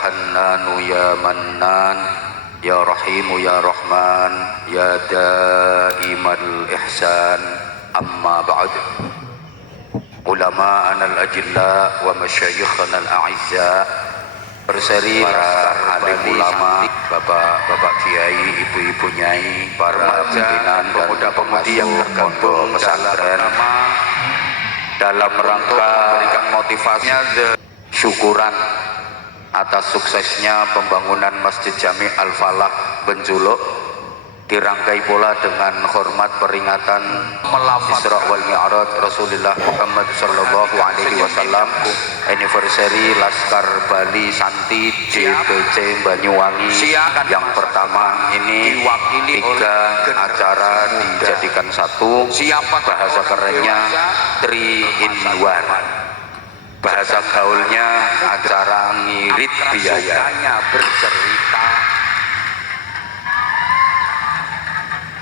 Hannanu ya Mannan, ya Rahimu ya Rahman, ya Daimal Ihsan. Amma ba'd. Ulama'ana al-ajilla wa masyayikhana al-a'izza, berseri para alim ulama, bapak-bapak kiai, ibu-ibu nyai, para pimpinan dan pemuda-pemudi yang tergabung pesantren dalam rangka memberikan motivasinya syukuran atas suksesnya pembangunan Masjid Jami Al-Falah Benculuk, dirangkai pula dengan hormat peringatan Isra wal Mi'raj Rasulullah Muhammad sallallahu alaihi wasallam, anniversary Laskar Bali Santi DPC Banyuwangi yang pertama ini. 3 acara dijadikan satu, bahasa kerennya 3 in 1, bahasa gaulnya acara ngirit biaya. Bercerita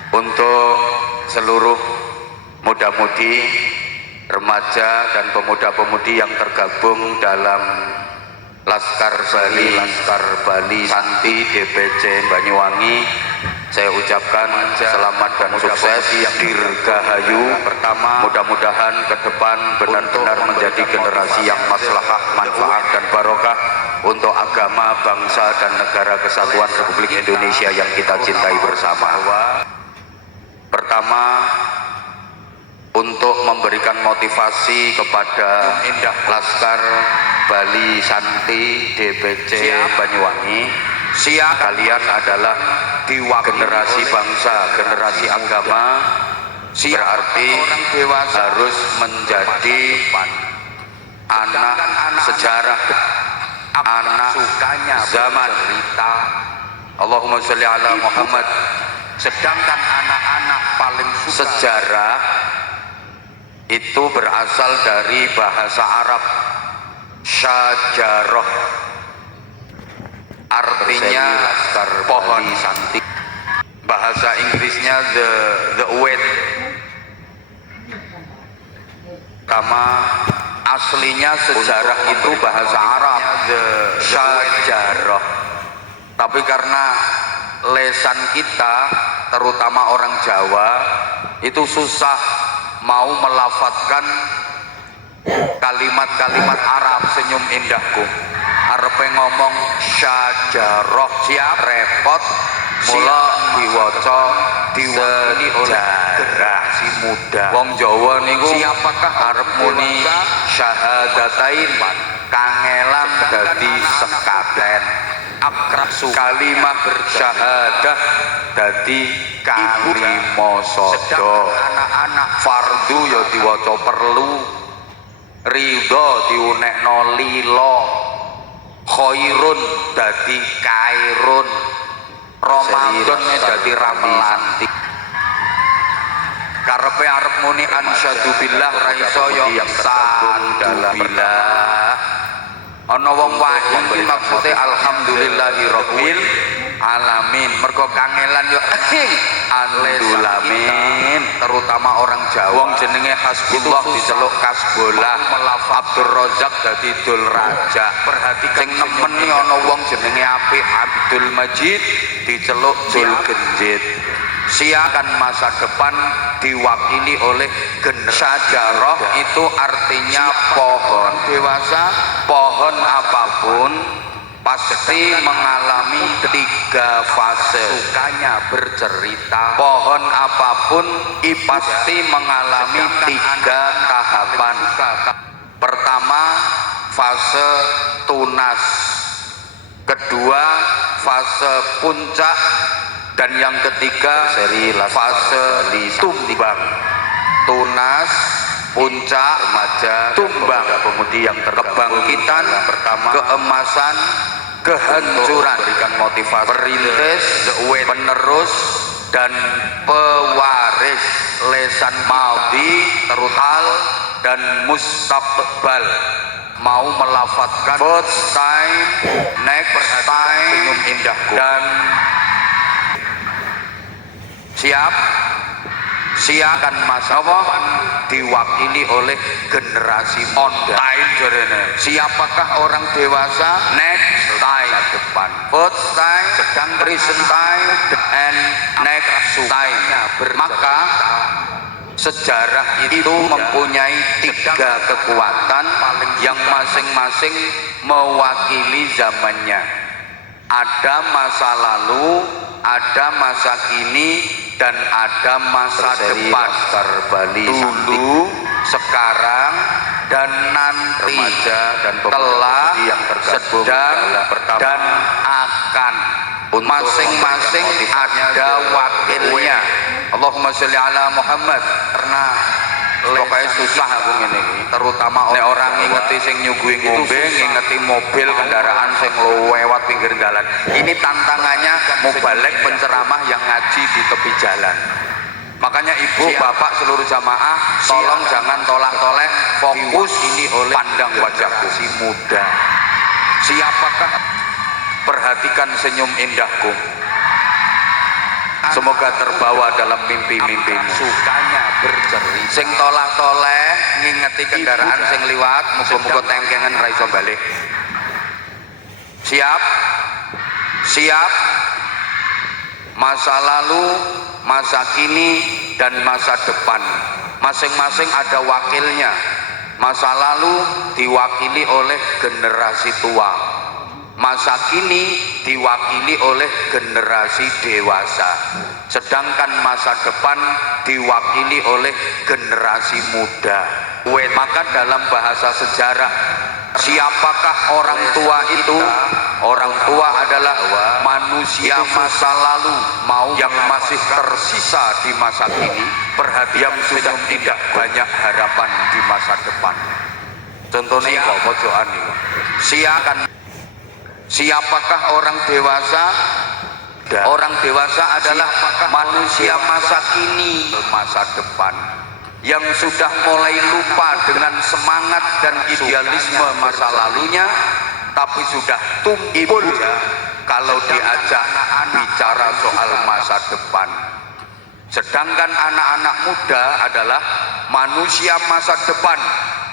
untuk seluruh muda-mudi, remaja dan pemuda-pemudi yang tergabung dalam Laskar Bali Santi DPC Banyuwangi, saya ucapkan selamat dan sukses, dirgahayu. Pertama, mudah-mudahan ke depan benar-benar menjadi generasi yang maslahah, manfaat dan barokah untuk agama, bangsa dan negara kesatuan Republik Indonesia yang kita cintai bersama. Pertama, untuk memberikan motivasi kepada Laskar Bali Santi DPC Banyuwangi, kalian adalah generasi bangsa, generasi agama, berarti harus menjadi anak sejarah, anak zaman. Allahumma sholli ala Muhammad. Sedangkan anak-anak paling sejarah itu berasal dari bahasa Arab syajarah, artinya pohon. Bahasa Inggrisnya the wheat. Pertama, aslinya sejarah itu bahasa Arab syajarah, tapi karena lesan kita terutama orang Jawa itu susah mau melafatkan kalimat-kalimat Arab. Senyum indahku, arepe ngomong syajarah siap repot, mula diwaca diwani oleh generasi muda. Wong Jawa niku siapakah arep muni syahadatain kangelan dadi sekaten, akrab kalimah bersyahadah dadi kalima sada. Anak-anak fardu ya diwaca perlu, ridho diunekno lilo, khairun dadi kairun, Ramadan dadi ramelan. Karepe arep muni ansyadu billah ra iso ya sandubillah. Ana wong wahyu iki maksude alhamdulillahirabbil alamin. Mergo kangelan yo alhamdulillah, terutama orang Jawa. Wong jenenge Hasbullah diceluk Kasbolah, Abdur Razak dadi Dul Raja. Perhatikan sing nemen iki ana wong jenenge apik Abdul Majid diceluk Jul Genjit. Siakan masa depan diwakili oleh syajarah, itu artinya pohon dewasa. Pohon apapun pasti mengalami 3 fase. Sukanya bercerita. Pohon apapun pasti mengalami 3 tahapan. Pertama, fase tunas. Kedua, fase puncak. Dan yang ketiga, fase tumbang. Tunas, puncak, remaja, tumbang, pemudi yang kebangkitan, pertama, keemasan, kehancuran, berikan motivasi, perintis, penerus, dan pewaris. Lesan maudi, teruhal, dan mustaqbal. Mau melafatkan first time, next time, senyum indahku, dan siakan masa depan diwakili oleh generasi muda. Siapakah orang dewasa? Next time. first time, sedang present time, and next time. Maka sejarah itu mempunyai 3 kekuatan yang masing-masing mewakili zamannya. Ada masa lalu, ada masa kini, dan ada masa depan. Dulu, sekarang, dan nanti, telah, sedang, dan akan. Masing-masing ada wakilnya. Allahumma sholli ala Muhammad. Karena pokoknya susah aku ngene iki, terutama orang ngingeti sing nyuguhi ngombe, ngingeti mobil kendaraan sing lewat pinggir jalan. Ini tantangannya mubalek penceramah yang ngaji di tepi jalan. Makanya ibu, bapak, seluruh jamaah, tolong jangan tolak-toleh, fokus ini oleh pandang wajahku si muda. Siapakah? Perhatikan senyum indahku. Semoga terbawa dalam mimpi-mimpimu. Sukanya bercerita. Sing tolak-toleh ngingeti kendaraan sing liwat, muga-muga tengkengan ra iso balik. Siap? Siap? Masa lalu, masa kini, dan masa depan. Masing-masing ada wakilnya. Masa lalu diwakili oleh generasi tua. Masa kini diwakili oleh generasi dewasa, sedangkan masa depan diwakili oleh generasi muda. Maka dalam bahasa sejarah, siapakah orang tua itu? Orang tua adalah manusia masa lalu yang masih tersisa di masa kini, yang sudah tidak banyak harapan di masa depan. Contohnya kok pojokan ini. Siapakah orang dewasa? Orang dewasa adalah manusia masa kini, masa depan, yang sudah mulai lupa dengan semangat dan idealisme masa lalunya, tapi sudah tumpul kalau diajak bicara soal masa depan. Sedangkan anak-anak muda adalah manusia masa depan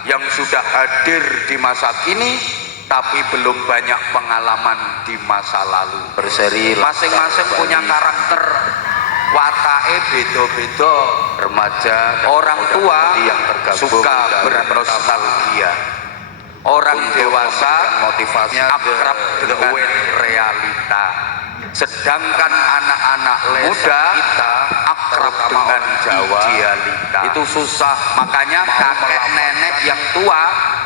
yang sudah hadir di masa kini, tapi belum banyak pengalaman di masa lalu. Berseri, masing-masing punya karakter, watake beda-beda. Remaja, orang tua yang suka bernostalgia. Orang dewasa motivasinya akrab dengan realita. Sedangkan anak-anak muda kita akrab dengan idealita. Itu susah. Makanya kakek nenek yang tua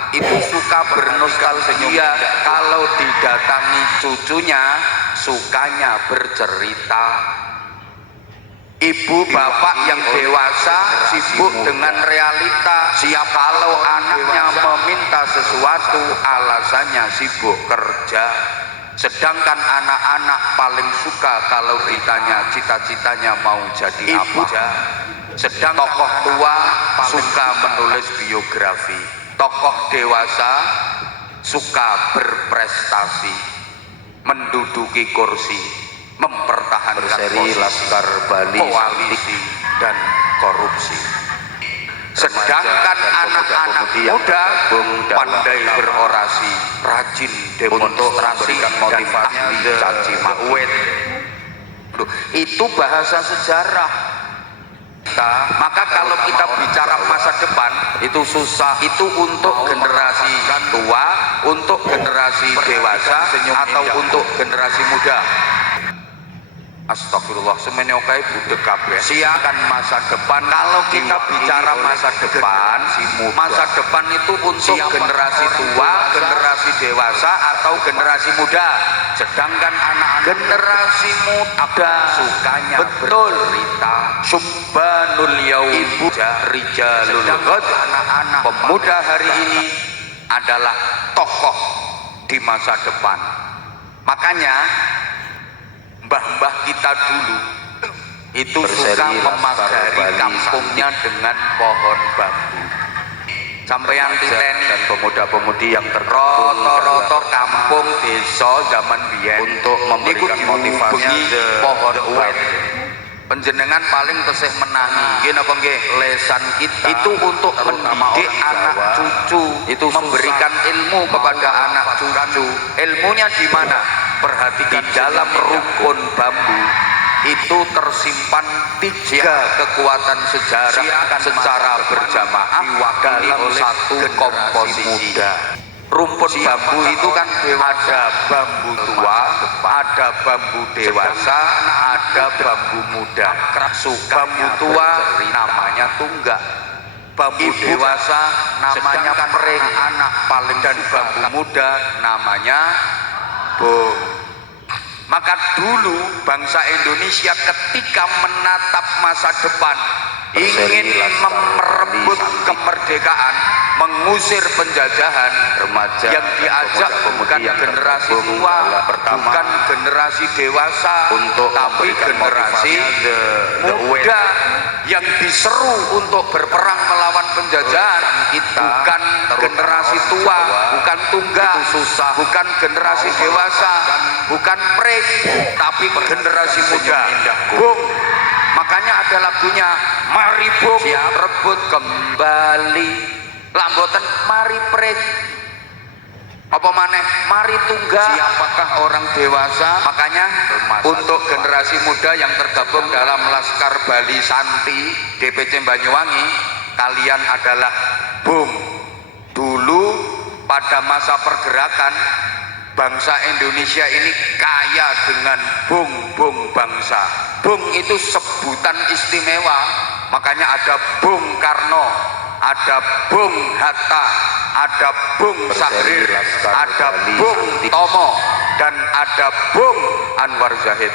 itu suka bernostalgia kalau didatangi cucunya, sukanya bercerita. Ibu bapak yang dewasa sibuk dengan realita. Kalau anaknya meminta sesuatu, alasannya sibuk kerja. Sedangkan anak-anak paling suka kalau ditanya cita-citanya mau jadi apa. Sedang tokoh tua suka menulis biografi. Tokoh dewasa suka berprestasi, menduduki kursi, mempertahankan posisi, Laskar Bali, koalisi, dan korupsi. Sedangkan anak-anak muda pandai berorasi, rajin demonstrasi, dan ahli caci maki. Itu bahasa sejarah. Maka kalau kita bicara masa depan itu susah. Itu untuk generasi tua, untuk generasi dewasa, atau untuk generasi muda. Astagfirullah, semene oke budek kabeh. Siakan masa depan. Kalau kita bicara masa depan, masa depan itu untuk generasi tua, generasi dewasa, atau generasi muda. Sedangkan anak-anak generasi muda sukanya bercerita. Subhanul yaum rijalul ghad. Anak-anak pemuda hari ini adalah tokoh di masa depan. Makanya mbah-mbah kita dulu itu suka memagari kampungnya dengan pohon bambu. Sampeyan titeni dan pemuda-pemudi yang rata-rata kampung desa zaman biyen untuk memberikan motivasi pohon uwet. Penjenengan paling tesih menangi nggih napa nggih lesan kita itu untuk mendidik anak cucu, itu memberikan ilmu kepada anak cucu. Ilmunya di mana? perhatikan di dalam rukun bambu itu tersimpan 3 kekuatan sejarah secara berjamaah dalam satu komposisi muda. Rumpun bambu itu kan ada bambu tua, ada bambu dewasa, ada bambu muda. Bambu tua namanya tunggak, bambu dewasa namanya pring, anak paling, dan bambu muda namanya bung. Maka dulu bangsa Indonesia ketika menatap masa depan, ingin merebut kemerdekaan, mengusir penjajahan, remaja yang diajak bukan generasi tua, bukan generasi dewasa, tapi generasi muda yang diseru untuk berperang melawan penjajahan. Bukan generasi tua, bukan tunggak, bukan generasi dewasa, bukan pring, tapi generasi muda. Bung, makanya ada lagunya, mari bung rebut kembali, lamboten mari pring, apa maneh mari tunggak. Siapakah orang dewasa? Makanya untuk generasi muda yang tergabung dalam Laskar Bali Santi DPC Banyuwangi, kalian adalah bung. Dulu pada masa pergerakan, bangsa Indonesia ini kaya dengan bung-bung bangsa. Bung itu sebutan istimewa, makanya ada Bung Karno, ada Bung Hatta, ada Bung Sahrir, ada Bung Tomo, dan ada Bung Anwar Zahid.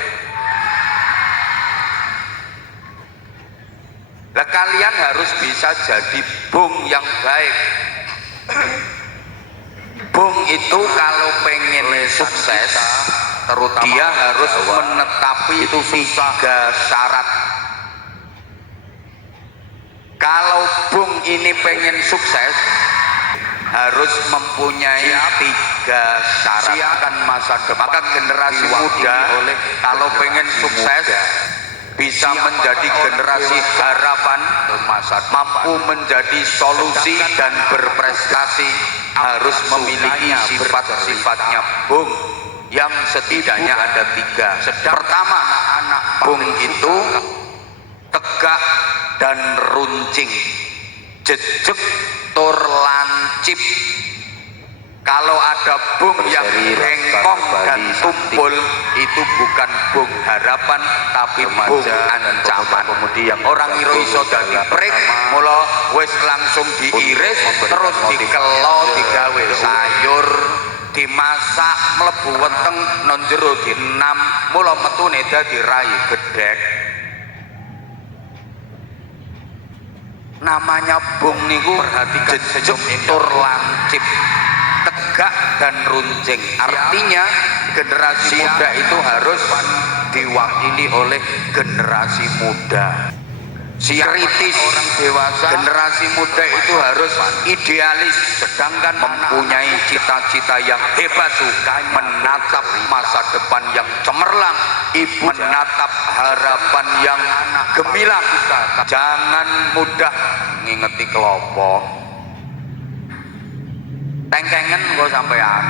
Nah, kalian harus bisa jadi bung yang baik. Bung itu kalau pengen sukses, terutama dia harus menetapi itu 3 syarat. Kalau bung ini pengen sukses, harus mempunyai 3 syarat. Akan masa depan. Maka generasi muda kalau pengen sukses, bisa menjadi generasi harapan, mampu menjadi solusi dan berprestasi, harus memiliki sifat-sifatnya bung yang setidaknya ada 3. Pertama, bung itu tegak dan runcing, jejeg tur lancip. Kalau ada bung yang bengkok dan tumpul, itu bukan bung harapan tapi bung ancaman. Orang iro iso dadi prik, mula wis langsung diiris, terus dikelo, digawe sayur, dimasak, mlebu weteng, non jero dienam, mula metune dadi rai gedhek. Namanya bung niku perhatikan jejeg tur lancip, tegak dan runcing. Artinya generasi muda itu harus diwakili oleh generasi muda. Kritis, orang dewasa, generasi muda itu harus idealis, sedangkan mempunyai cita-cita yang hebat, menatap masa depan yang cemerlang, menatap harapan yang gemilang. Jangan mudah ngingeti kelompok, tengkengen kok sampean.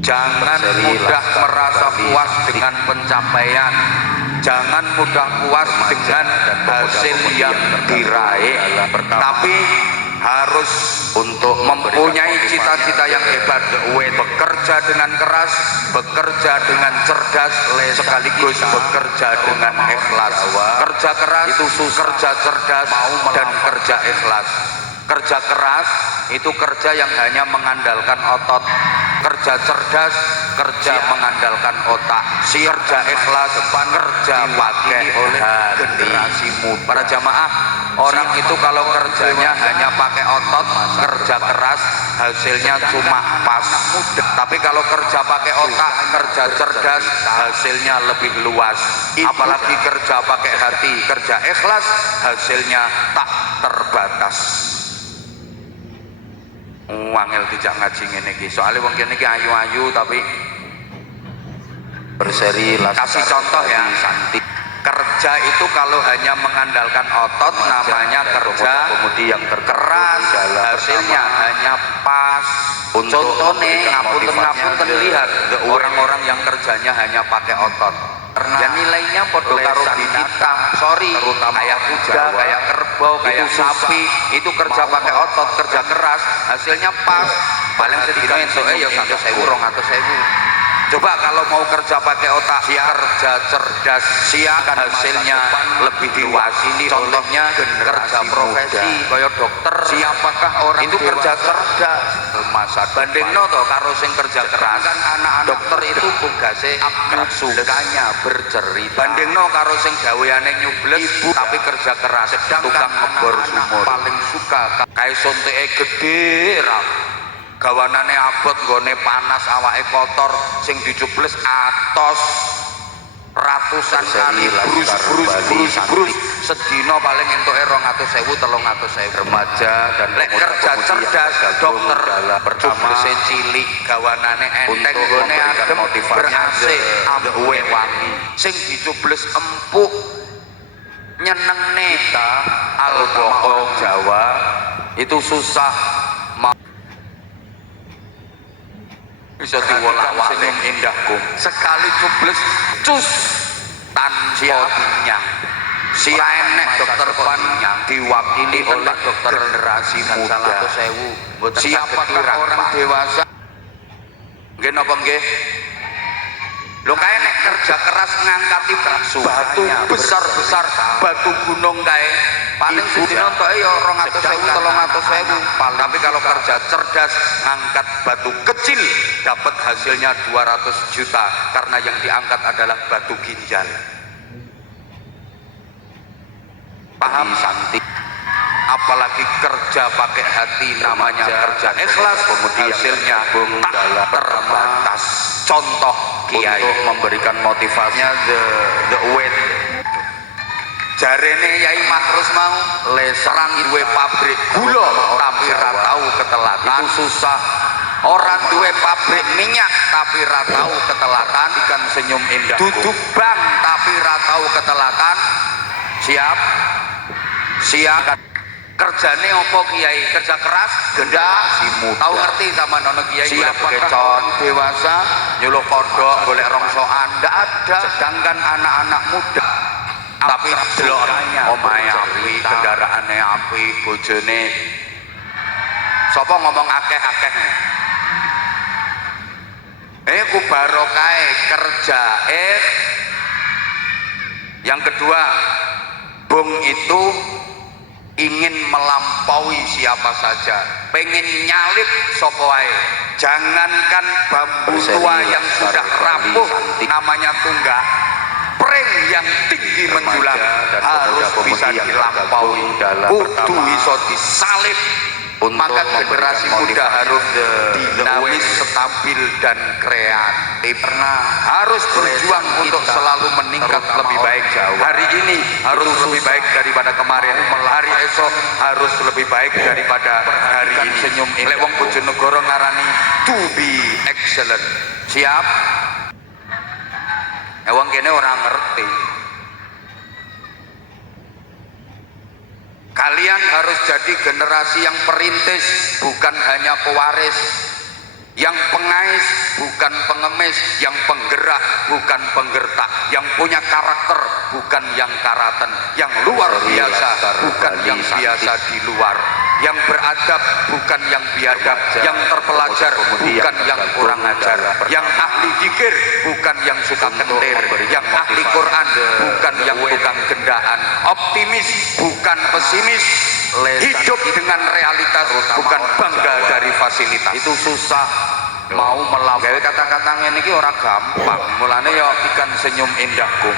Jangan mudah merasa puas dengan pencapaian, jangan mudah puas dengan hasil yang diraih, tapi harus untuk mempunyai cita-cita yang hebat, bekerja dengan keras, bekerja dengan cerdas, sekaligus bekerja dengan ikhlas. Kerja keras itu kerja cerdas dan kerja ikhlas. Kerja keras itu kerja yang hanya mengandalkan otot, kerja cerdas kerja mengandalkan otak, kerja ikhlas kerja pakai generasi muda. Para jamaah, orang itu kalau kerjanya hanya pakai otot, kerja keras, hasilnya cuma pas. Tapi kalau kerja pakai otak, kerja cerdas, hasilnya lebih luas. Apalagi kerja pakai hati, kerja ikhlas, hasilnya tak terbatas. Wangel dijak ngaji ngene iki. Soale wong kene iki ayu-ayu tapi berseri. Kasih contoh ya, Santi. Kerja itu kalau hanya mengandalkan otot namanya kerja. Pemudi yang keras, hasilnya hanya pas. Contohnya ngapunten lihat orang-orang yang kerjanya hanya pakai otot, ya nilainya podo karo binatang, sorry, kayak kuda, kayak kerbau, kayak sapi, itu kerja pakai otot, kerja keras, hasilnya pas. Paling sedikit itu ya 100.000, 200.000. Coba kalau mau kerja pakai otak, kerja cerdas, siap hasilnya lebih diwakili. Contohnya kerja profesi kayak dokter. Siapakah orang itu kerja cerdas? Masa bandingno toh karo sing kerja keras. Kan anak-anak dokter itu tugasnya sukanya bercerita. Bandingno karo sing gaweane nyubles tapi kerja keras. Tukang ngebor sumur. Paling suka kayak sonteke gede rap. Gawanane abot, nggone panas, awake kotor, sing dicubles atos ratusan kali brus sedina paling entuke 200.000 300.000. Remaja dan lek kerja cerdas dokter cublese cilik, gawanane enteng, nggone adem, ber-AC, ambuhe wangi, sing dicubles empuk nyenengne. Kita al-bohong Jawa itu susah bisa diwolak-walik. Senyum indahku sekali cubles cus tanpa dinyang. Siap enek dokter Pan diwakili oleh dokter generasi muda. Siapakah orang dewasa? Nggih napa nggih? Lho kae nek kerja keras ngangkati batu besar-besar, batu gunung kae paling sedina entoke ya 200.000 300.000. Tapi kalau kerja cerdas ngangkat batu kecil dapat hasilnya 200 juta karena yang diangkat adalah batu ginjal. Paham Santi? Apalagi kerja pakai hati namanya kerja ikhlas, hasilnya tak terbatas. Contoh kiai untuk memberikan motivasinya the weight. Jarene Yai Matrus mau leserang duwe pabrik gula tapi ra tau ketelakan. Itu susah. Orang duwe pabrik minyak tapi ra tau ketelakan. Ikan senyum indah. Duduk bank tapi ra tau ketelakan. Siap. Kerjane opo kiai? Kerja keras, generasi muda. Tahu ngerti sama nono kiai? Siapakah orang dewasa nyuluh kodok golek rongsokan? Ndak ada. Sedangkan anak-anak muda tapi delokane omahe api, kendaraane api, bojone sapa ngomong akeh-akeh. Iku barokahe kerja. Yang kedua, bung itu ingin melampaui siapa saja, pengen nyalip sapa wae. Jangankan bambu tua yang sudah rapuh namanya tunggak, pring yang tinggi menjulang harus bisa dilampaui, kudu iso disalip. Maka generasi muda harus dinamis, stabil dan kreatif. Harus berjuang untuk selalu meningkat lebih baik. Hari ini harus lebih baik daripada kemarin. Hari esok harus lebih baik daripada hari ini. Senyum lek wong Bojonegoro ngarani to be excellent. Siap? Wong kene ora ngerti. Kalian harus jadi generasi yang perintis, bukan hanya pewaris, yang pengais, bukan pengemis, yang penggerak, bukan penggertak, yang punya karakter, bukan yang karaten, yang luar biasa, bukan yang biasa di luar, yang beradab, bukan yang biadab, yang terpelajar, bukan yang kurang ajar, yang ahli zikir, bukan yang suka kentir, yang ahli Quran, bukan yang tukang gendaan, optimis, bukan pesimis, hidup dengan realitas, bukan bangga dari fasilitas. Itu susah mau melawan. Gawe kata-kata ngene iki ora gampang. Mulane ya ikan senyum indahku.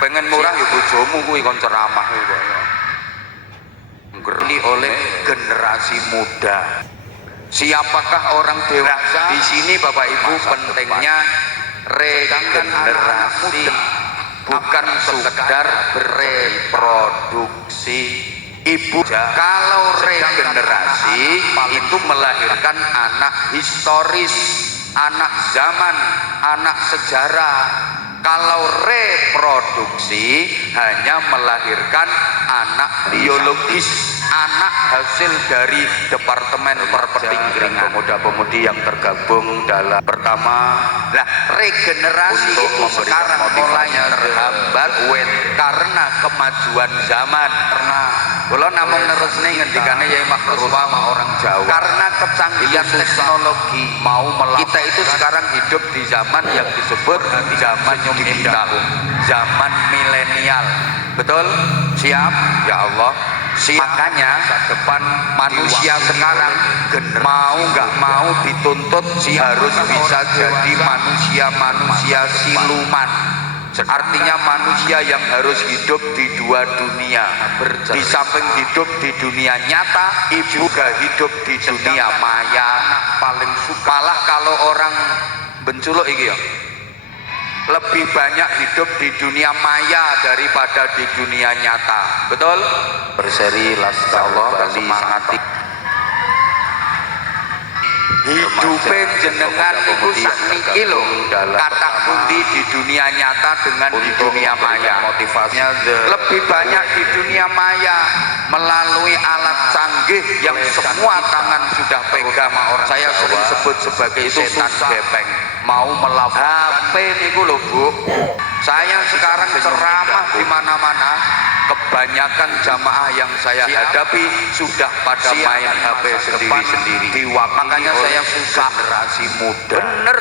Pengen murah ya bojomu kuwi kon ceramah kuwi. Ini oleh generasi muda. Siapakah orang dewasa? Di sini Bapak Ibu pentingnya regenerasi, bukan sekedar bereproduksi. Ibu, kalau regenerasi itu melahirkan anak historis, anak zaman, anak sejarah. Kalau reproduksi hanya melahirkan anak biologis, anak hasil dari Departemen Perpetinggian pemuda-pemudi yang tergabung dalam pertama. Nah, regenerasi itu sekarang mulai terhambat karena kemajuan zaman. Karena kalau namun terus nih ngendikane Yai Makhrus sama orang Jawa. Karena kecanggihan teknologi mau melakukan kita itu sekarang hidup di zaman yang disebut zaman digital, zaman milenial. Betul? Siap? Ya Allah. Siap. Makanya depan manusia sekarang mau nggak mau dituntut harus bisa jadi manusia siluman. Artinya manusia yang harus hidup di dua dunia, di samping hidup di dunia nyata, juga hidup di dunia maya. Paling suka malah kalau orang benculuk iki ya, lebih banyak hidup di dunia maya daripada di dunia nyata. Betul? Berseri Laskar Bali semangati hidupin jenengan niku sakniki lho, kata pundi di dunia nyata dengan di dunia maya. Motivasinya lebih banyak di dunia maya melalui alat canggih yang semua tangan sudah pegang. Saya sering sebut sebagai setan gepeng. Mau melakukan HP niku lho Bu. Saya sekarang ceramah di mana-mana, kebanyakan jamaah yang saya hadapi sudah pada main HP sendiri-sendiri. Makanya saya susah generasi muda. Bener.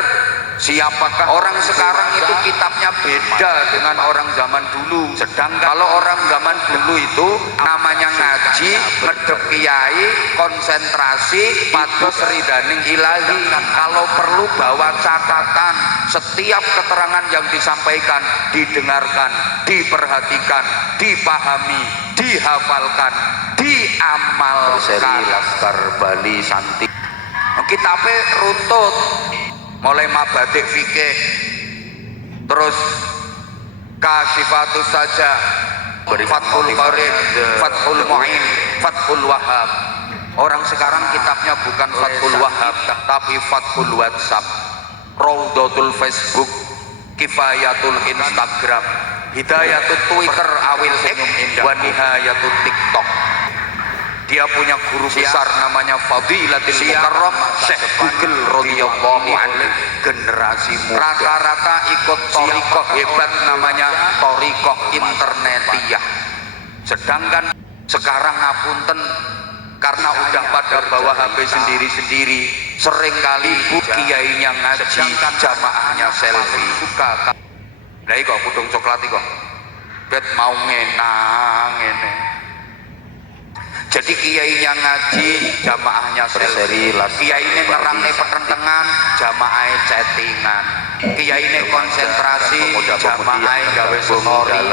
Siapakah orang sekarang itu kitabnya beda dengan orang zaman dulu. Sedangkan kalau orang zaman dulu itu namanya ngaji, ngedep kiai, konsentrasi, pados ridhaning ilahi. Kalau perlu bawa catatan, setiap keterangan yang disampaikan didengarkan, diperhatikan, dipahami, dihafalkan, diamalkan. Seri Laskar Bali Santi. Kitabnya runtut. Mulai mabadik fikih, terus Kasyifatus Saja, Fathul Qarib, Fathul Mu'in, Fathul Wahhab. Orang sekarang kitabnya bukan Fathul Wahhab tapi Fathul WhatsApp, Raudhatul Facebook, Kifayatul Instagram, Hidayatul Twitter, Awil X, wa Nihayatul TikTok. Dia punya guru besar namanya Fadilatul Mukarram Syekh Google radhiyallahu anhu. Generasi muda rata-rata ikut thariqah hebat namanya thariqah internetiyah. Sedangkan sekarang ngapunten karena udah pada bawa HP sendiri-sendiri, seringkali kiainya ngaji, jamaahnya selfie. Suka lah kok kudung coklat kok bet mau ngenang ngene. Jadi kiainya ngaji, jamaahnya selfie. Kiai ini nerangne petentengan, jamaahnya chattingan. Kiai ini konsentrasi, jamaahnya gawe story.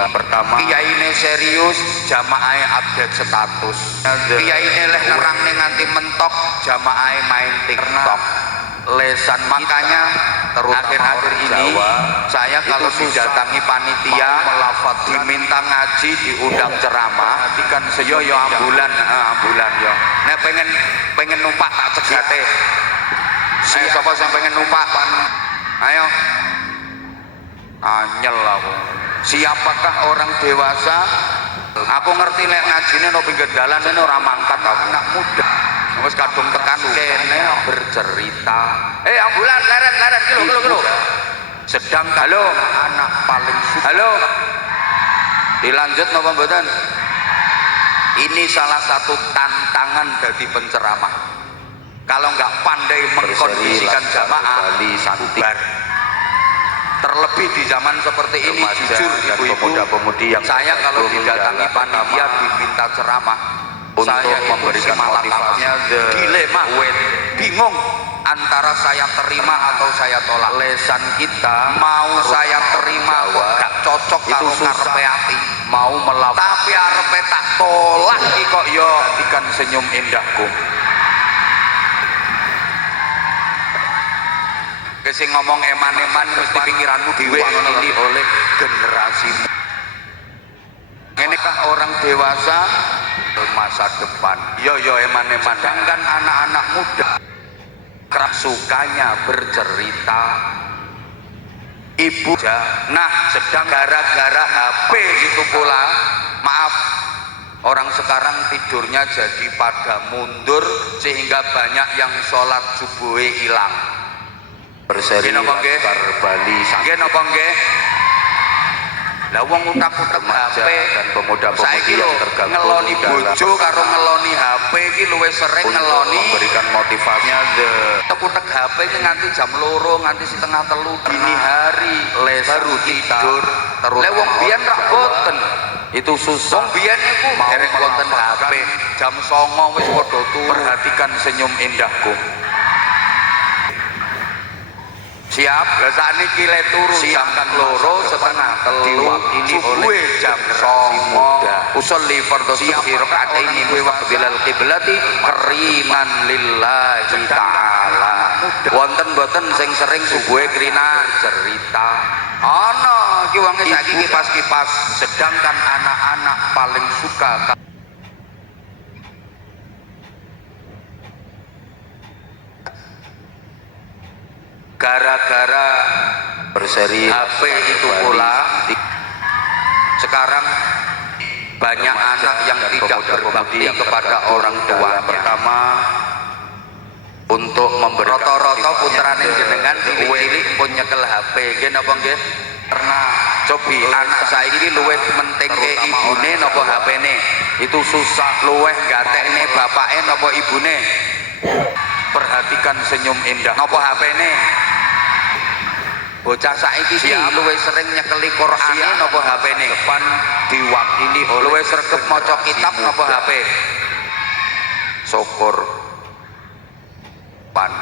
Kiai ini serius, jamaahnya update status. Kiai ini leh nerangne nganti mentok, jamaahnya main TikTok. Lesan makanya akhir-akhir ini saya kalau didatangi panitia diminta ngaji, diundang ceramah, kan yo ambulan yo. Nek pengen numpak tak cegate. Siapa yang pengen numpak? Ayo. Anyel aku. Siapakah orang dewasa? Aku ngerti lek ngajine no pinggir dalan ini ora mangkat anak muda. Wis kadung tekan kene bercerita. Ambulan leret kilo. Sedangkan halo anak paling suka. Halo. Dilanjut napa mboten? Ini salah satu tantangan dari penceramah. Kalau nggak pandai mengkondisikan jamaah, bubar. Terlebih di zaman seperti ini, jujur ibu-ibu, saya kalau didatangi panitia diminta ceramah, untuk memberikan motivasinya dilema, bingung antara saya terima atau saya tolak. Lesan kita mau saya terima kok gak cocok karo karepe ati, mau melawan tapi arepe tak tolak iki kok yo ikan senyum indahku. Kesing ngomong eman-eman mesti pikiranmu diwakili oleh generasimu. Inikah orang dewasa masa depan. Yo eman-eman. Sedangkan anak-anak muda keras sukanya bercerita. ibu. Nah, sedang gara-gara HP itu pula, maaf, orang sekarang tidurnya jadi pada mundur sehingga banyak yang sholat subuh hilang. Berseri Laskar Bali nggih napa nggih? Lah wong utak-utak HP dan pemuda-pemudi yang tergabung ngeloni bojo karo ngeloni HP iki luwih sering ngeloni memberikan motivasinya utak-utak HP iki nganti jam 2 nganti setengah 3 dini hari baru tidur terus. Lah wong biyen rak boten. Itu susah. Wong biyen iku dereng wonten HP jam 09.00 wis padha turu. Perhatikan senyum indahku. Siap, lah sakniki le turu jam 2:30 diwakili oleh jam 09.00 usolli fardhu subhi rakaataini wa qabilal qiblati qarinan lillahi ta'ala. Wonten boten sing sering subuhe krina cerita ana iki wonge saiki kipas-kipas, sedangkan anak-anak paling suka gara-gara berseri HP itu pula sekarang banyak anak yang tidak berbakti kepada orang tua. Pertama, untuk memberi rata-rata putrane jenengan cilik pun nyekel HP nggih napa nggih? Karena cobi anak saiki luwih mentingke ibune napa HP-ne? Itu susah, luwih gatekne bapake napa ibune? Perhatikan senyum indah napa HP-ne? Bocah saiki iki luwih sering nyekeli Qur'ane napa HP-ne? Depan diwakili luwih sregep maca kitab napa HP? Syukur. Pan.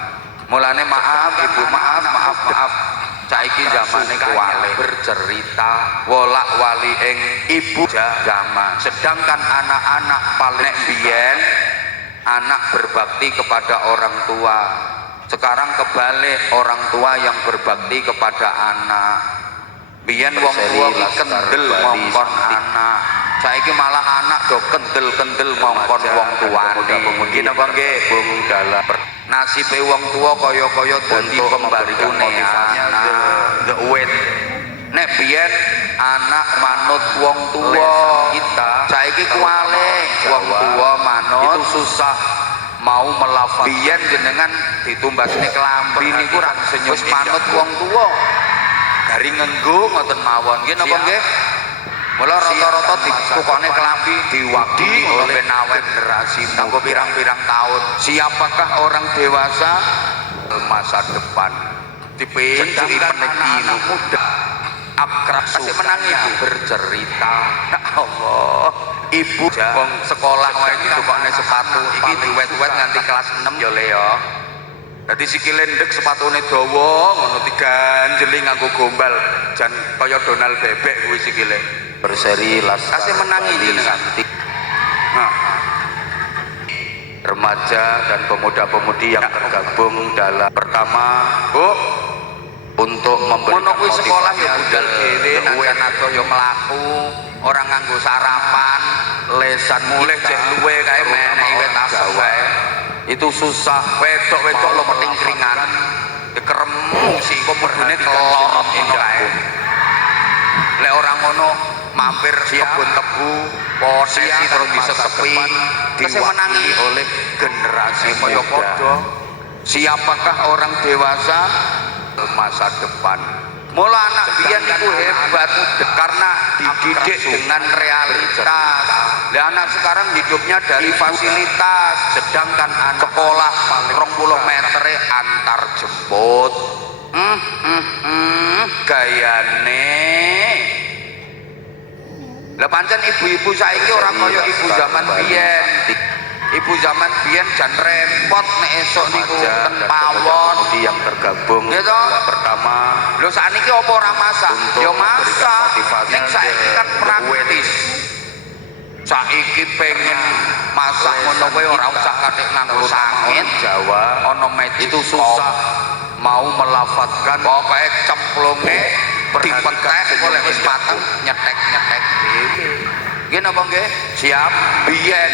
Mulane maaf Ibu, maaf. Saiki zamane kuwale bercerita wolak-wali ing ibu zaman. Sedangkan anak-anak paling biyen anak berbakti kepada orang tua. Sekarang kebalik, orang tua yang berbakti kepada anak. Biyen wong tua kendel mongkon anak, saiki malah anak do kendel mongkon wong tuane. Mungkin apa nggih Bung Dalam nasibe wong tua kaya-kaya dadi pembantune anak. The wait. Nek biyen anak manut wong tua, kita saiki kuwale wong tua manut itu susah. Mau melafal biyen jenengan ditumbasne kelambi niku ra wis manut wong tuwa dari ngenggo ngoten mawon nggih napa nggih. Mula rata-rata ditukokne kelambi diwakili oleh nawen generasi kanggo pirang-pirang tahun. Siapakah orang dewasa masa depan dipinci anak muda akrab kasih menangi bercerita. Allah, ibu wong sekolah wae ditukokne sepatu iki diwet-wet nganti kelas 6 ya le ya. Dadi sikile ndek sepatune dawa ngono diganjeli nganggo gombal jan kaya Donald bebek kuwi sikile. Berseri Laskar kasih menangi jenengan. Nah, remaja dan pemuda-pemudi yang tergabung dalam pertama, Bu, untuk memberikan motivasi sekolah ya budal dhewe najan ado ya mlaku ora nganggo sarapan lesan mulih jek luwe kae menehi wit asem wae itu susah. Wedok-wedok lo penting keringan dikeremu sih kok mudune kelorot ngono kae. Lek ora ngono mampir kebun tebu posisi terus disesepi dimenangi oleh generasi kaya padha. Siapakah orang dewasa masa depan? Mula anak biyen itu hebat karena dididik dengan realitas. Dan anak sekarang hidupnya dari fasilitas, sedangkan anak sekolah 20 meter antar jemput. Gayane. Lah pancen ibu-ibu saiki ora kaya ibu zaman biyen. Ibu zaman biyen jan repot nek esuk niku ten pawon yang tergabung gitu. Pertama, lho sakniki apa ora masak? Ya masak. Ning saiki kan praktis. Saiki pengen masak ngono kuwi ora usah katik nganggo sangit Jawa, ana medis itu susah. Mau melafatkan pokoke cemplunge dipetek oleh wis mateng nyetek-nyetek dhewe. Nggih napa nggih? Siap. Biyen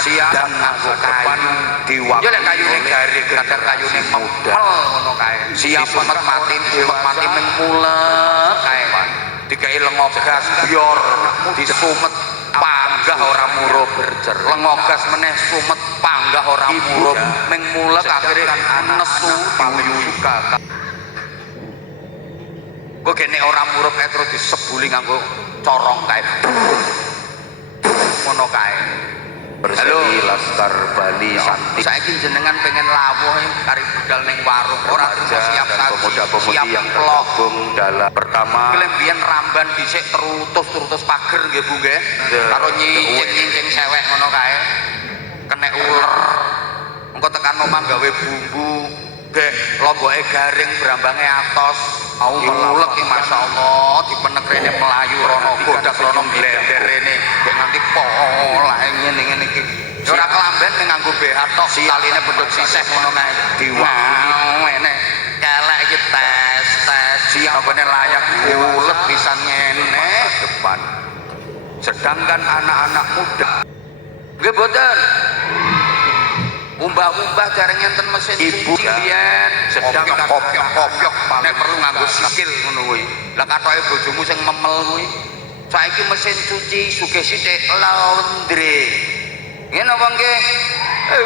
siap nganggo kayu diwakili. Ya lek kayune garing kadang kayune mempel ngono kae. Siap mati ming mulen dikai lengogas bior disumet panggah ora murup lengogas meneh sumet panggah ora murup ming mulek akhire nesu payuka kok kene ora murup terus disebuli nganggo corong kae ngono kae. Halo Laskar Bali Santi. Saiki jenengan pengen lawuh kari budal ning warung ora siap pemuda-pemudi yang tergabung dalam pertama kelembian ramban dhisik terutus pager nggih Bu nggih karo nyincing sewek ngono kae kenek uler engko tekan omah gawe bumbu gek lomboke garing brambange atos au melek iki masyaallah dipenek rene melayu rono godak rono blender rene gek nganti pola ngene iki ora kelamben nganggo BH tok saline bedhot sisih ngono kae diwane kelek iki tes siap bener layak bulet pisan ngene depan sedangkan anak-anak muda nggih boten umbah-umbah jarang enten mesin ibu biyen sedang kopyok nek perlu nganggo sikil ngono kuwi lah katoke bojomu sing memel kuwi saiki mesin cuci sugih sithik laundry ngene apa nggih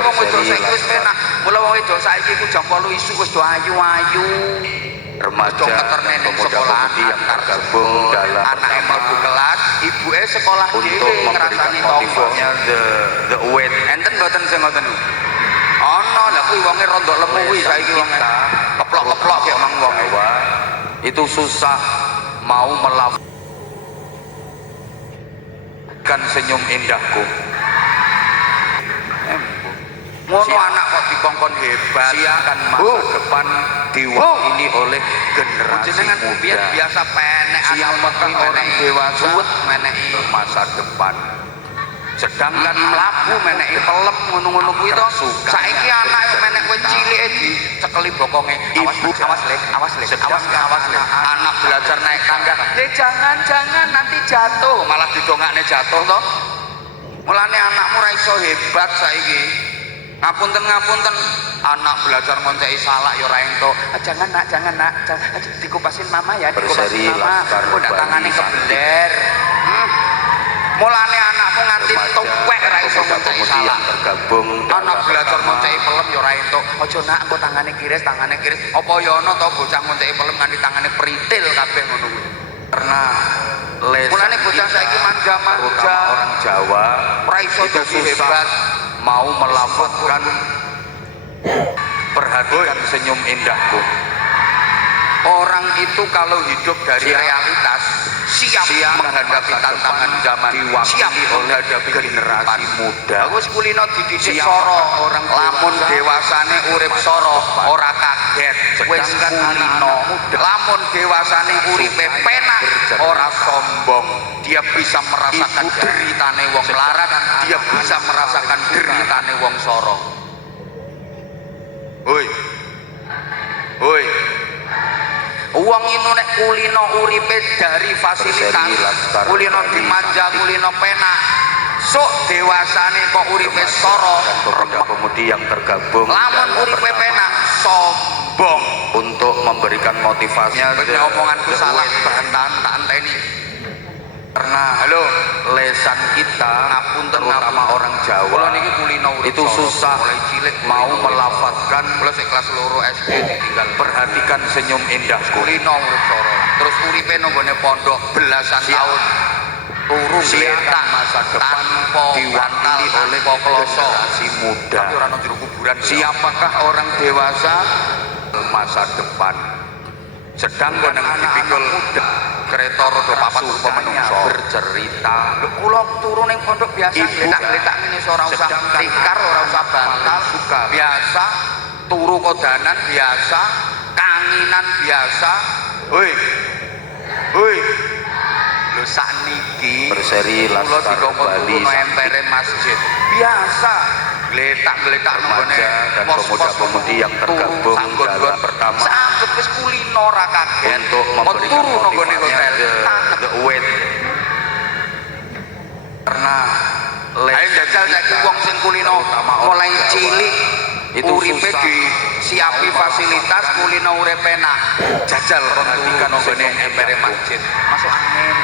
wong wedok saiki wis enak mula wong wedok saiki ku jam 8 isu wis do ayu-ayu remaja keterne ning sekolah yang tergabung dalam anake mlebu kelas ibuke sekolah dhewe ngrasani tombonya the weight enten mboten sing ngoten ana lha kuwi wonge rondok lemu kuwi saiki wong keplok-keplok ya mang wong itu susah mau melakukan senyum indahku ngono anak kok dikongkon hebat siakan masa depan diwakili oleh generasi muda biasa penek anak orang dewasa menehi masa depan sedangkan mlaku menehi pelep ngono-ngono kuwi to saiki anak menek kowe cilike dicekeli bokonge awas lek anak belajar naik tangga jangan nanti jatuh malah didongakne jatuh to mulane anakmu ra iso hebat saiki ngapunten anak belajar ngonceki salak ya ora entuk jangan nak dikupasin mama ya dikupasin mama udah tangane kebeler mulane anakmu nganti tuwek ra iso ngonceki salak tergabung anak belajar ngonceki pelem ya ora entuk aja nak engko tangane kiris apa ya ana to bocah ngonceki pelem nganti tangane peritil kabeh ngono kuwi karena mulane bocah saiki manja orang Jawa ora iso hebat mau melafazkan perhatikan senyum indahku orang itu kalau hidup dari realitas siap menghadapi tantangan zaman siap menghadapi generasi muda wis kulino dididik soro orang lamun dewasane urip soro ora kaget wis kulino lamun dewasane uripe penak ora sombong dia bisa merasakan deritane wong melarat dia bisa merasakan deritane wong soro hoi uang itu nek kulino uripe dari fasilitas kulino dimanja kulino penak sok dewasane kok uripe soro pemuda-pemudi yang tergabung lamun uripe penak sombong untuk memberikan motivasinya omonganku salah bantahan tak enteni karena halo lesan kita terutama orang Jawa itu susah mau melafazkan kelas loro SD tinggal perhatikan senyum indah kulino urip soro terus uripe nonggone pondok belasan tahun turu gletak masa depan diwakili oleh generasi muda siapakah orang dewasa masa depan sedangkan dengan dipikul kereta roda papat rupa menungso bercerita kula turu ning pondok biasa gletak-gletak ngene ora usah tikar ora usah bantal suka biasa turu kodanan biasa kanginan biasa hoi lho sakniki berseri Laskar Bali empere masjid biasa gletak-gletak nggone dan pemuda-pemudi yang tergabung dalam pertama saged wis kulino ra kaget untuk memberikan motivasi the weight karena ayo jajal saiki wong sing kulino mulai cilik itu uripe disiapi fasilitas kulino urip enak. Jajal kon turu nggone empere masjid. Masuk angin.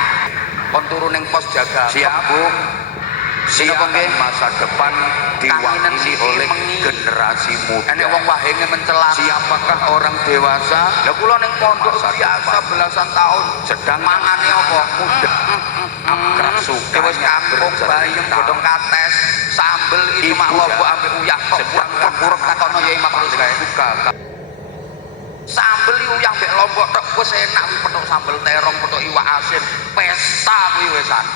Kon turu ning pos jaga. Siap, Bu. Siapa nggih? Masa depan diwakili oleh generasi muda. Enek wong wahenge mencelat. Siapakah orang dewasa? Lah kula ning pondok biasa belasan tahun. Sedang mangane apa? Muda. Akrab suka. Wis kampung bayem godhong kates, sambel itu mak lombok ambek uyah kok kurang takono Yai Makrus kae. Suka. Sambel uyah ambek lombok tok wis enak kuwi petuk sambel terong, petuk iwak asin. Pesta kuwi wisan.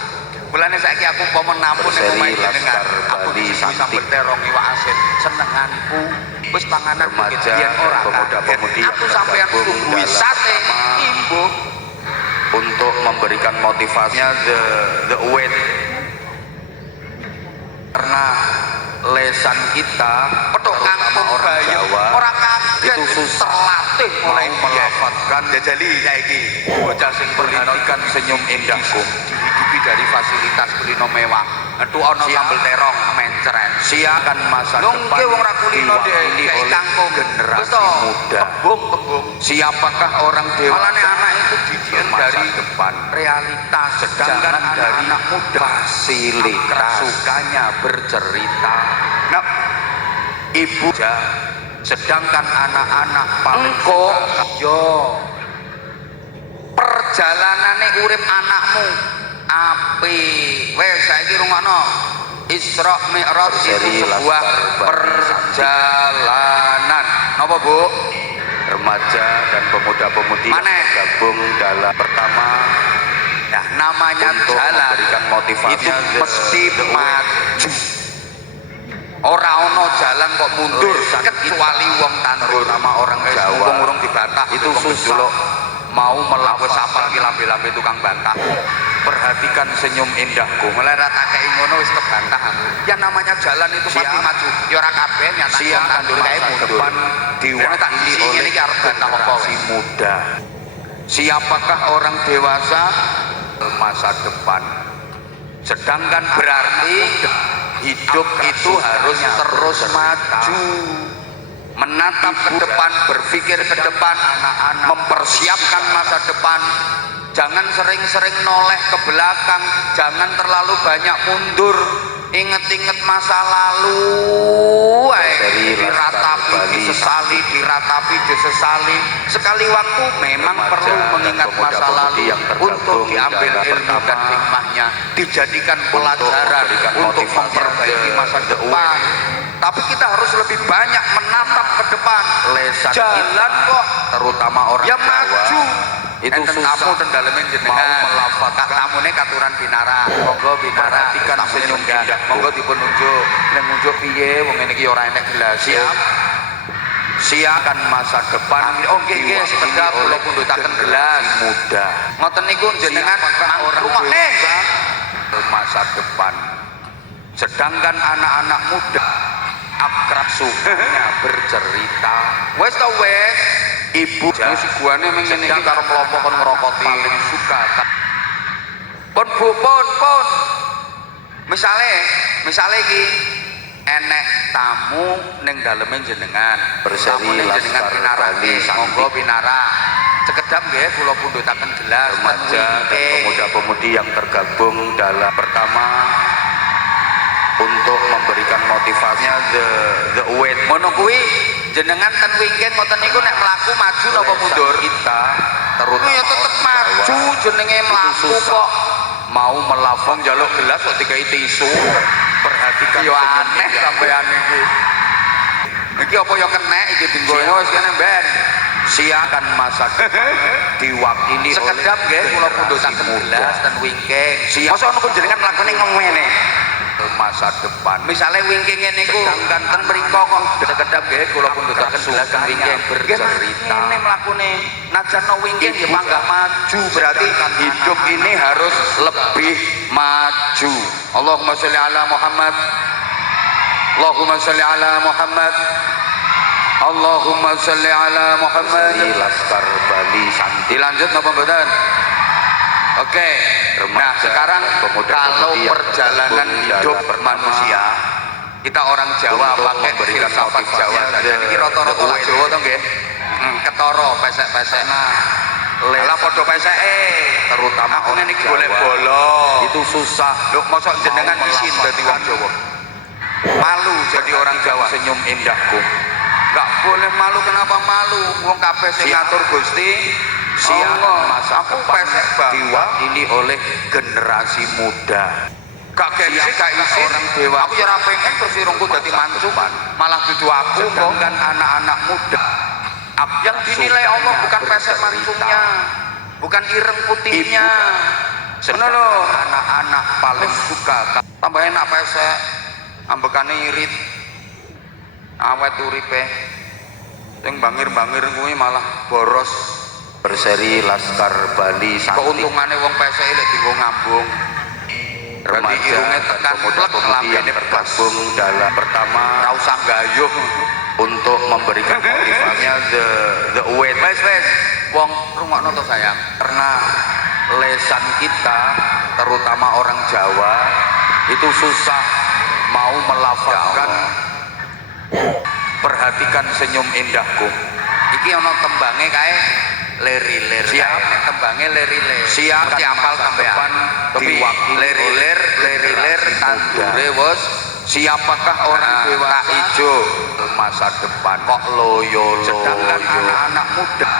Mulane saiki aku umpama nampun ning omahe jenengan, aku bisa sambel terong iwak asin, senenganku wis panganan remaja biyen ora pemuda-pemudi aku sampean sungguhi sate imbuh untuk memberikan motivasinya the weight, karena lesan kita petuk kampung orang Bayem Jawa ora kaget itu susah terlatih mulai melafatkan jajali saiki bocah sing perhatikan senyum indahku, dihidupi dari fasilitas kulino mewah metu ana sambel terong mencret siakan masa nungke wong ra kulino diwakili dek oleh kangkung generasi muda. kembung Siapakah orang dewasa? malane anak itu dididik dari depan realitas, sedangkan dari anak muda fasilitas sukanya bercerita. nah Ibu sedangkan anak-anak paling engko suka. yo perjalanane urip anakmu api wes saiki rungokno Isra Mi'raj itu sebuah perjalanan napa Bu? Remaja dan pemuda-pemudi gabung dalam pertama nah namanya untuk jalan memberikan motivasi itu mesti maju. Ora ono jalan kok mundur kecuali wong tandur terutama orang Jawa urung dibantah itu susah mau wis melafaz. apal ki lambe-lambe tukang bantah. Perhatikan senyum indahku. Mulai rata kayak ngono wis kebantah. Ya namanya jalan itu pasti maju. Ya ora kabeh nyata tandur kae mundur. Depan diwakili oleh generasi muda. Siapakah orang dewasa? Masa depan. Sedangkan berarti hidup itu harus terus maju, menatap ke depan, berpikir ke depan, mempersiapkan masa depan. Jangan sering-sering noleh ke belakang, jangan terlalu banyak mundur. Ingat-ingat masa lalu, diratapi, disesali, diratapi, disesali. Sekali waktu memang perlu mengingat masa lalu untuk diambil ilmu dan hikmahnya, dijadikan pelajaran untuk memperbaiki masa depan. Tapi kita harus lebih banyak menatap ke depan. Jalan kok, terutama orang ya Jawa, maju. itu susah. Kamu dan dalemin jenengan melafalkan tamune katuran binara. Monggo binara perhatikan senyum indah. Monggo dipun unjuk. Nek unjuk piye wong ngene iki ora enek gelas. Siapkan masa depan. Oh nggih nggih sekedap kula pundhutaken gelas muda. Ngoten niku jenengan rungokne masa depan. Sedangkan anak-anak muda akrab sukanya bercerita. Wes to wes. Ibu si guane mengene iki karo kelompok kon ngrokoti paling suka. Pun Bu pun. Misale iki enek tamu ning daleme jenengan. Berseri jenengan pinarani monggo pinara. Sekedap nggih kula pundhutaken gelas remaja dan pemuda-pemudi yang tergabung dalam pertama untuk memberikan motivasinya the weight. Mono kuwi jenengan ten weekend ngoten niku nek mlaku maju napa mundur? Kita terutama ya tetep maju jenenge mlaku kok. Mau melafong Njaluk gelas kok dikai tisu. perhatikan Yo aneh sampean iki. Iki apa ya kenek iki dinggono wis kene ben. Siakan masa depan diwakili sekedap nggih kula pundhutaken gelas ten wingking. Masa ono jenengan mlakune ngene. Masa depan. Misalnya wingking niku ten mriko kok sekedap nggih kula pundhutaken gelas ten wingking bercerita. Ngene mlakune najan no wingking ya mangga maju berarti hidup ini harus lebih maju. Allahumma sholli ala Muhammad. Allahumma sholli ala Muhammad. Allahumma sholli ala Muhammad. Laskar Bali Santi. Dilanjut napa mboten? Oke. Nah, sekarang kalau perjalanan hidup manusia Kita orang Jawa pakai filsafat Jawa saja. Ini rata-rata lah Jawa to nggih. Ketara pesek-pesek. Lah padha peseke terutama aku orang ngene iki Jawa, golek bola. itu susah. Lho mosok jenengan isin dadi wong Jawa. Malu jadi orang Jawa. Senyum indahku. Enggak boleh malu, kenapa malu? Wong kabeh sing ngatur Gusti Siang masa aku depan pesek bangga diwakili oleh generasi muda. gak gengsi gak isin orang dewa. aku ya ora pengen terus irungku dadi mantu malah dudu aku kok Sedangkan anak-anak muda yang dinilai Allah bukan pesek mantunya, bukan ireng putihnya. Sedangkan loh, anak-anak paling suka tambah enak pesek, ambekane irit, awet uripe. Sing bangir-bangir kuwi malah boros. berseri Laskar Bali Santi. Keuntungane wong pesek lek dienggo ngambung. Berarti irunge tekan plek lambene tergabung dalam pertama ora usah gayuh untuk memberikan motivasinya the weight. Wes wong rungokno to sayang. Karena lesan kita terutama orang Jawa itu susah mau melafalkan perhatikan senyum indahku. Iki ana tembange kae leri-ler. Siap. Nek tembange leri-ler. Siap. Mesti apal sampean. Diwakili leri-ler, leri-ler tandure wis. Siapakah orang Nah, dewasa tak ijo masa depan kok loyo. Sedangkan anak-anak muda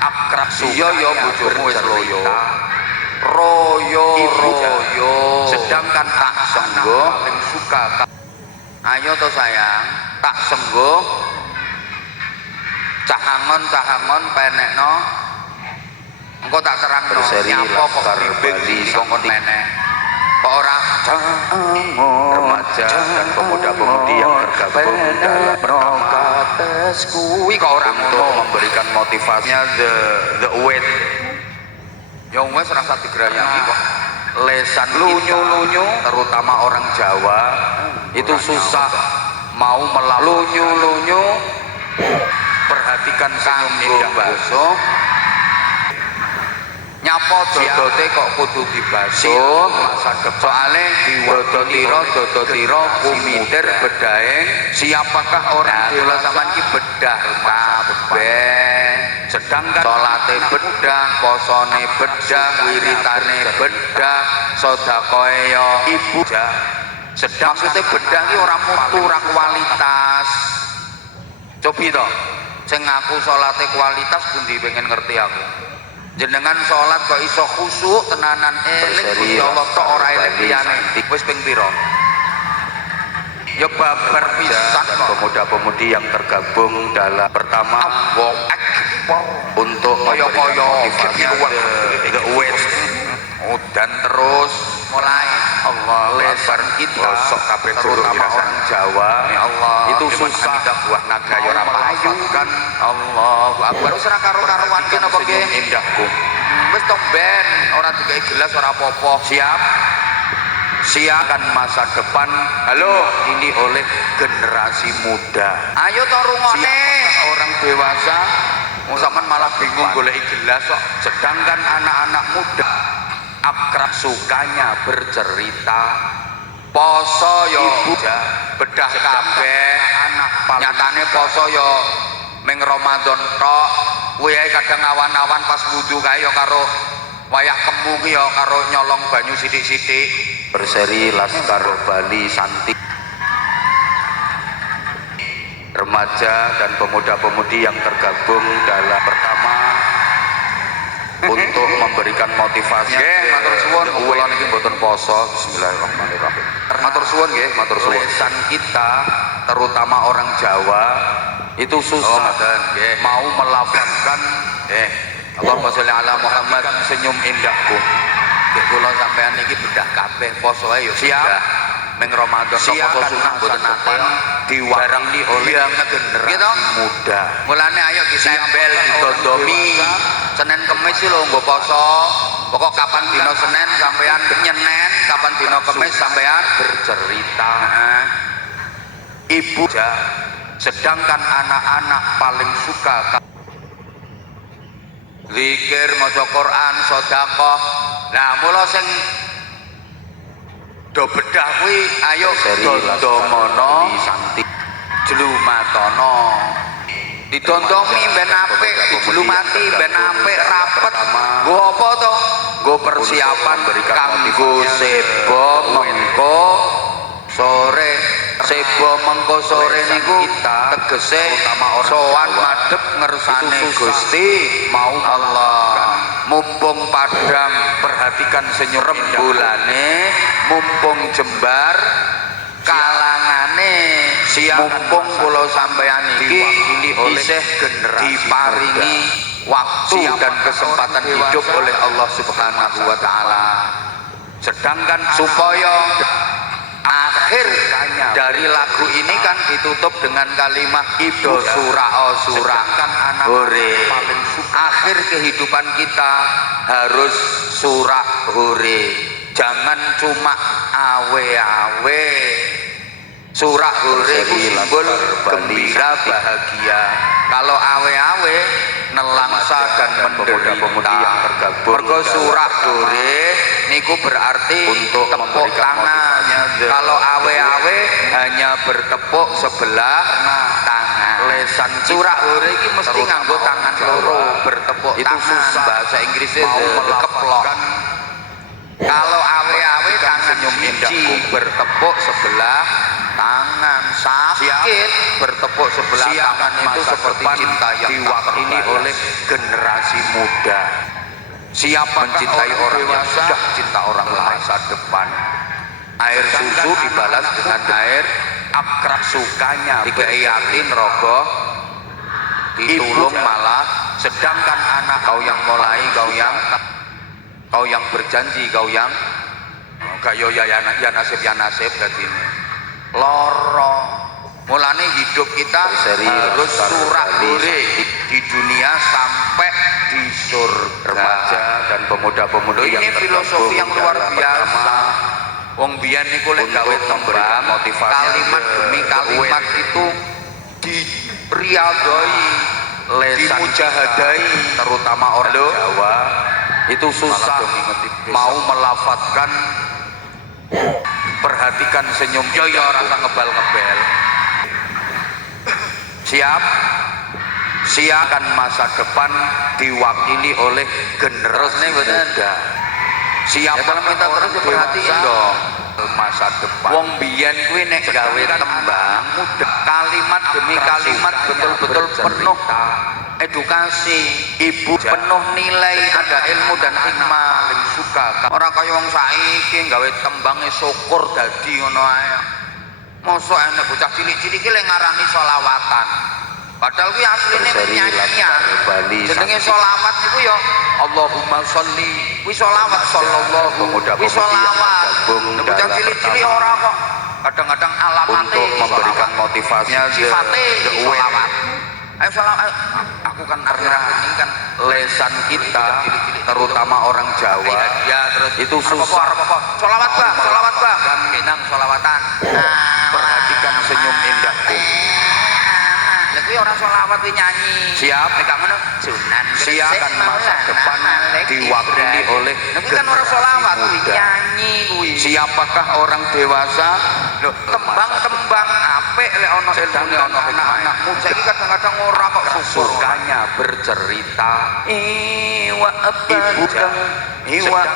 akrab iya ya bojomu wis loyo. royo. Sedangkan tak senggo paling suka ayo to sayang, tak senggo cahangon penekno engko tak terangno berseri nyapa kok Laskar bimbing Bali dikongkon Santi. menek kok ora remaja dan pemuda-pemudi yang tergabung dalam pertama kuwi kok ora untuk ngono memberikan motivasinya the weight. ya wis rasa digrayangi kok Lesan Lunyu-lunyu. kita, terutama orang Jawa itu susah mau melakukan lunyu-lunyu perhatikan senyum kanggo indah baso nyapa dodote kok kudu dibaso masa depan soale dodotira kumitir bedaeng siapakah orang dewa dewasa sampean ki bedah kabeh sedangkan salate bedah posone bedah wiritane bedah sedekahe ya ibu sedang maksudnya bedah ki ora mutu ora kualitas cobi to sing ngaku salate kualitas pundi pengen ngerti aku jenengan salat kok iso khusyuk tenanan eling Gusti Allah tok ora eling liyane wis ping pira ya babar pisan kok pemuda-pemudi yang tergabung dalam pertama Allahu Akbar untuk kaya-kaya motivasinya the weight. dan terus mulai Allah Lesan kita terutama orang Jawa ya Allah itu susah buah naga ya ora payu melafatkan Allahu Akbar wis ora karo-karuan ki napa senyum nggih indahku. wis to ben ora dikai gelas ora apa-apa Siapkan masa depan halo ini oleh generasi muda. ayo to rungokne Siapakah orang dewasa wong sampean malah bingung goleki gelas kok sedangkan anak-anak muda akrab sukanya bercerita poso yo ibu bedah kabeh anak paling nyatane poso yo ming Ramadan tok kuwi ae kadang awan-awan pas wudu kae yo karo wayah kembu ki yo karo nyolong banyu sithik-sithik berseri Laskar Bali Santi. Remaja dan pemuda-pemudi yang tergabung dalam pertama untuk memberikan motivasi. nggih matur suwun kula niki mboten poso bismillahirrahmanirrahim matur suwun nggih matur suwun Lesan kita terutama orang Jawa itu susah nggih mau melafalkan Allahumma sholli ala Muhammad senyum indahku. kula sampean niki bedah kabeh poso ae yo Siap. ming Ramadan poso Siapkan sunah mboten masa nate depan diwakili oleh generasi gitu muda. mulane ayo ditempel ditondomi Senin Kemis lho nggo poso pokok kapan dina Senin sampean nyenen kapan dina Kemis sampean Bercerita ibu sedangkan anak-anak paling suka zikir maca Quran sedekah nah mula sing do bedah kuwi ayo dondomono jlumatono didondomi ben apik dijlumati ben apik rapet nggo apa to nggo persiapan kanggo sebo mengko sore niku tegese sowan madhep ngersane Gusti mau Allah mumpung padang perhatikan senyum bulanane mumpung jembar kalangane mumpung kula sampeyan iki isih diparingi waktu dan kesempatan hidup oleh Allah Subhanahu wa taala sedangkan supaya akhir dari lagu ini kan ditutup dengan kalimat ido surah hore akhir kehidupan kita harus surah hore jangan cuma awe-awe surah hore itu simbol gembira bahagia kalau awe-awe nelangsa dan menderita yang tergabung mergo surah hore niku berarti untuk tepuk tangan kalau awe-awe hanya bertepuk sebelah tangan lesan surah hore iki mesti nganggo tangan loro bertepuk itu tangan susah. Bahasa Inggrisnya keplok kalau awe-awe tangan siji bertepuk sebelah tangan sakit bertepuk sebelah tangan itu seperti cinta yang diwakili oleh generasi muda siapa mencintai orang yang sudah cinta orang masa depan air susu dibalas dengan air akrab sukanya dikeiatin rogoh ditulung malah sedangkan anak kau yang mulai kau yang berjanji kau yang gak yo ya nasib dadi ini loro mulane hidup kita harus surah hore di dunia sampai di surga remaja dan pemuda-pemudi ini filosofi yang luar biasa wong biyen niku lek gawe tembang kalimat demi kalimat itu diriadoi dimujahadai terutama orang Jawa itu susah mau melafadzkan perhatikan senyum yo rasa ngebal-ngebel siapkan masa depan diwakili oleh generasi muda siapa minta terus perhatiin dong masa depan wong biyen kuwi nek gawe tembang kalimat demi kalimat betul-betul penuh edukasi ibu penuh nilai ada ilmu dan hikmah paling suka orang kaya wong saiki gawe tembange syukur dadi ngono ae mosok enek bocah cilik-cilik iki lek ngarani selawatan padahal kuwi asline nyanyian jenenge selawat niku ya Allahumma sholli kuwi selawat sallallahu kuwi selawat bocah cilik-cilik ora kok kadang-kadang alamate untuk memberikan motivasinya sifate selawat ayo selawat aku kan akhirat ini kan lesan kita terutama orang Jawa ya, terus itu susah selawat bang kan kenang selawatan perhatikan senyum indahku kuwi orang selawat kuwi nyanyi siap nek ngono sunan siapkan masa depan diwakili oleh kan orang selawat kuwi nyanyi kuwi siapakah orang dewasa lho tembang-tembang apik lek ana ilmune ana anak-anakmu saiki kadang-kadang ora kok sukanya bercerita iwa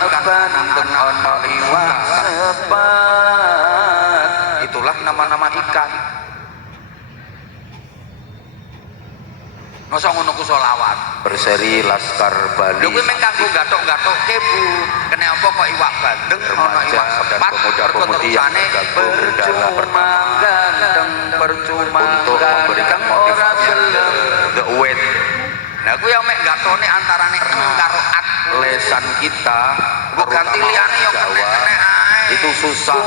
aban ten ana iwa sepat itulah nama-nama ikan masa ngono ku selawat berseri Laskar Bali lho kuwi mung kanggo gathok-gathokke Bu kene apa kok iwak bandeng ana iwak sepat pemuda-pemudi yang percuma ganteng percuma untuk memberikan motivasi the weight nah kuwi yang mek gathone antarane karo at lesan kita mbok ganti liyane yo kene itu susah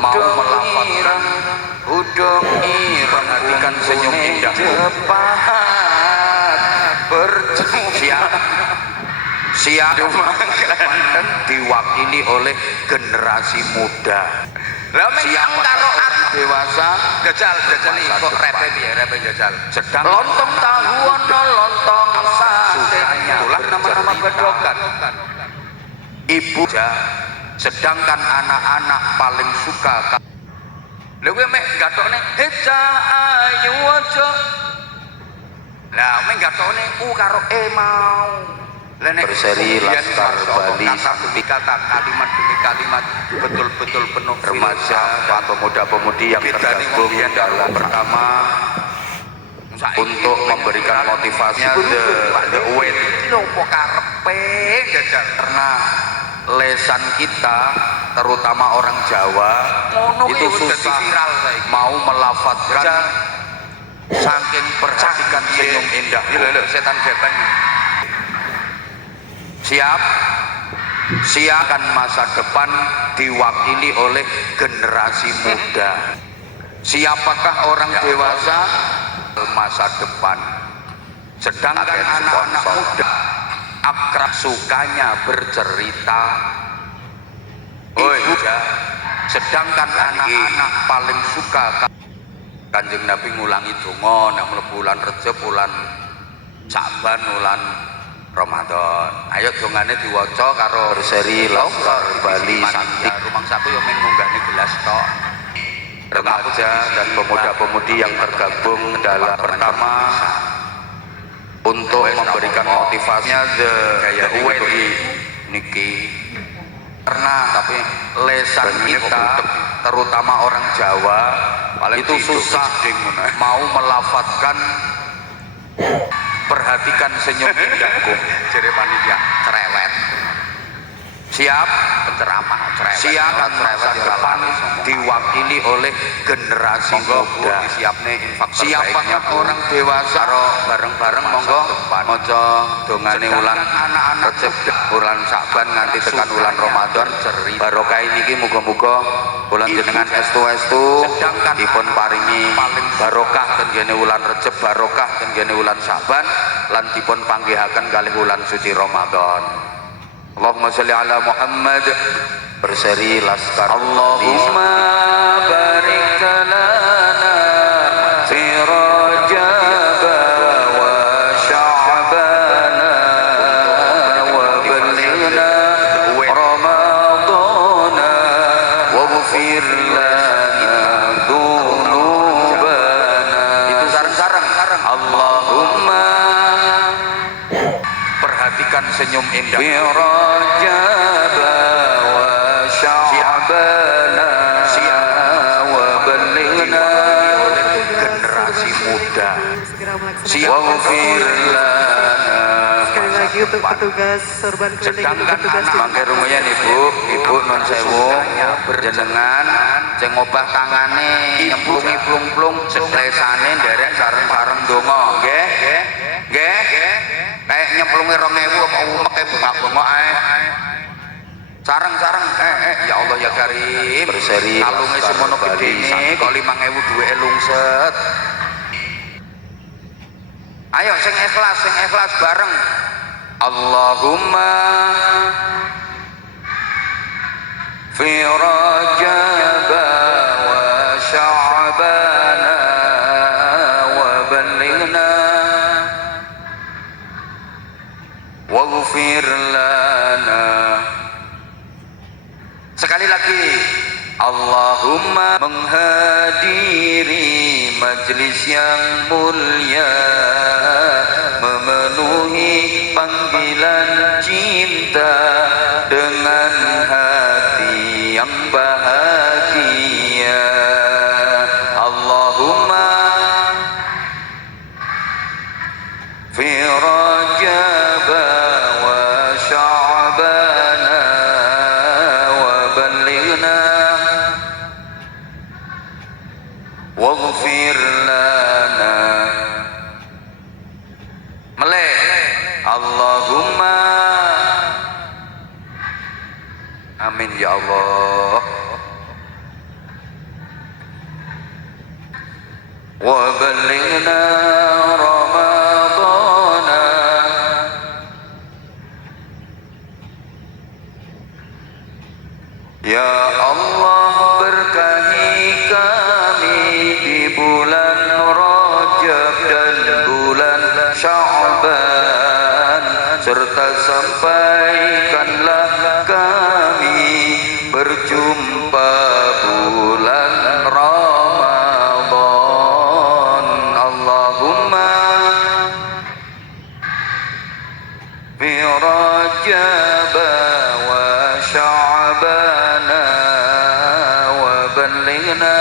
mau melafadzkan udung perhatikan senyum indahmu siap diwakili oleh generasi muda siap karo dewasa jajal kok repe piye repe jajal sedang lontong tahu ono lontong sate itulah nama-nama bedokan ibu sedangkan anak-anak paling suka lha kowe mek gatokne heja ayu aja lah mek gatokne karo mau berseri Laskar Bali kata kalimat demi kalimat betul-betul penuh remaja dan pemuda-pemudi yang tergabung dalam pertama untuk memberikan motivasi the way opo karepe jajal karena lesan kita terutama orang Jawa itu susah mau melafadzkan saking perhatikan senyum indah setan gepeng siapkan masa depan diwakili oleh generasi muda. Siapakah orang dewasa masa depan, sedangkan anak-anak muda akrab sukanya bercerita. Sedangkan anak-anak paling suka Kanjeng Nabi ngulangi donga nek mlebu bulan Rejab, bulan Sa'ban, bulan Ramadan. Ayo dongane diwaca karo berseri Laskar Bali Santi. Rumangsaku yo mung ngunggahne gelas tok. Remaja dan pemuda-pemudi yang tergabung dalam pertama untuk memberikan motivasinya the way niki karena tapi lesan kita terutama orang Jawa itu susah mau melafadzkan perhatikan senyum indahku jere panitia cerewet siap penceramah cerewet siap masa depan diwakili oleh generasi muda. Siapakah orang dewasa bareng-bareng monggo maca dongane wulan anak-anak Rejab, wulan Sa'ban nganti tekan wulan Ramadan barokah niki muga-muga wulan jenengan estu-estu dipun paringi barokah ten kene wulan Rejab, barokah ten kene wulan Sa'ban lan dipun panggihaken kalih wulan suci Ramadan. Allahumma sholli ala Muhammad berseri Laskar Allahumma barik lana fi Rajab wa Sya'ban wa ballighna Ramadan waghfir lana dzunubana. Itu sareng-sareng Allahumma perhatikan senyum indah fi Rajab wa Sya'ban wa ballighna generasi muda. waghfir lana. Sekali lagi untuk petugas sorban klinik, Sedangkan petugas mangke rumiyin ibu nun sewu jenengan sing ngobah tangane nyemplung-plung stresane nderek sareng-sareng donga nggih nggih kayak nyemplungi 2000 apa umeke bengak-bengok ae sareng-sareng ya Allah ya Karim berseri kalunge semono gedene kok 5000 duweke lungset. Ayo sing ikhlas bareng. Allahumma fi Rajab wa Sya'ban wa ballighna waghfir lana. sekali lagi Allahumma menghadiri majlis yang mulia, memenuhi panggilan cinta dengan hati yang bahagia. Allahumma fi Rajab wa Sya'ban wa ballighna waghfir lana. meleh Allahumma amin ya Allah. wa ballighna Ramadana. Ya Allah, berkahi kami di bulan Rajab dan bulan Sya'ban, serta sampaikanlah kami berjumpa bulan Ramadan. Allahumma fi Rajab wa Sya'ban wa ballighna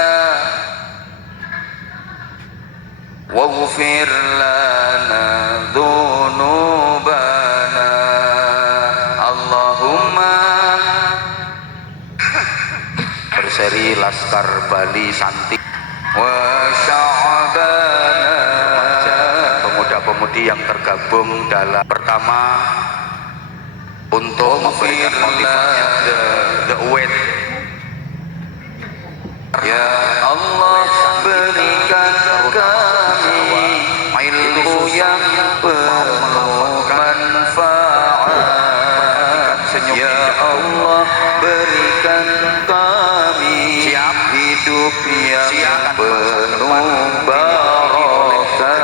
waghfir lana dzunubana. Allahumma berseri Laskar Bali Santi wa Sya'bana, pemuda-pemudi yang tergabung dalam pertama untuk memberikan motivasi the weight. Ya Allah, berikan kami ilmu yang bermanfaat. Ya Allah, berikan kami hidup yang penuh barakah.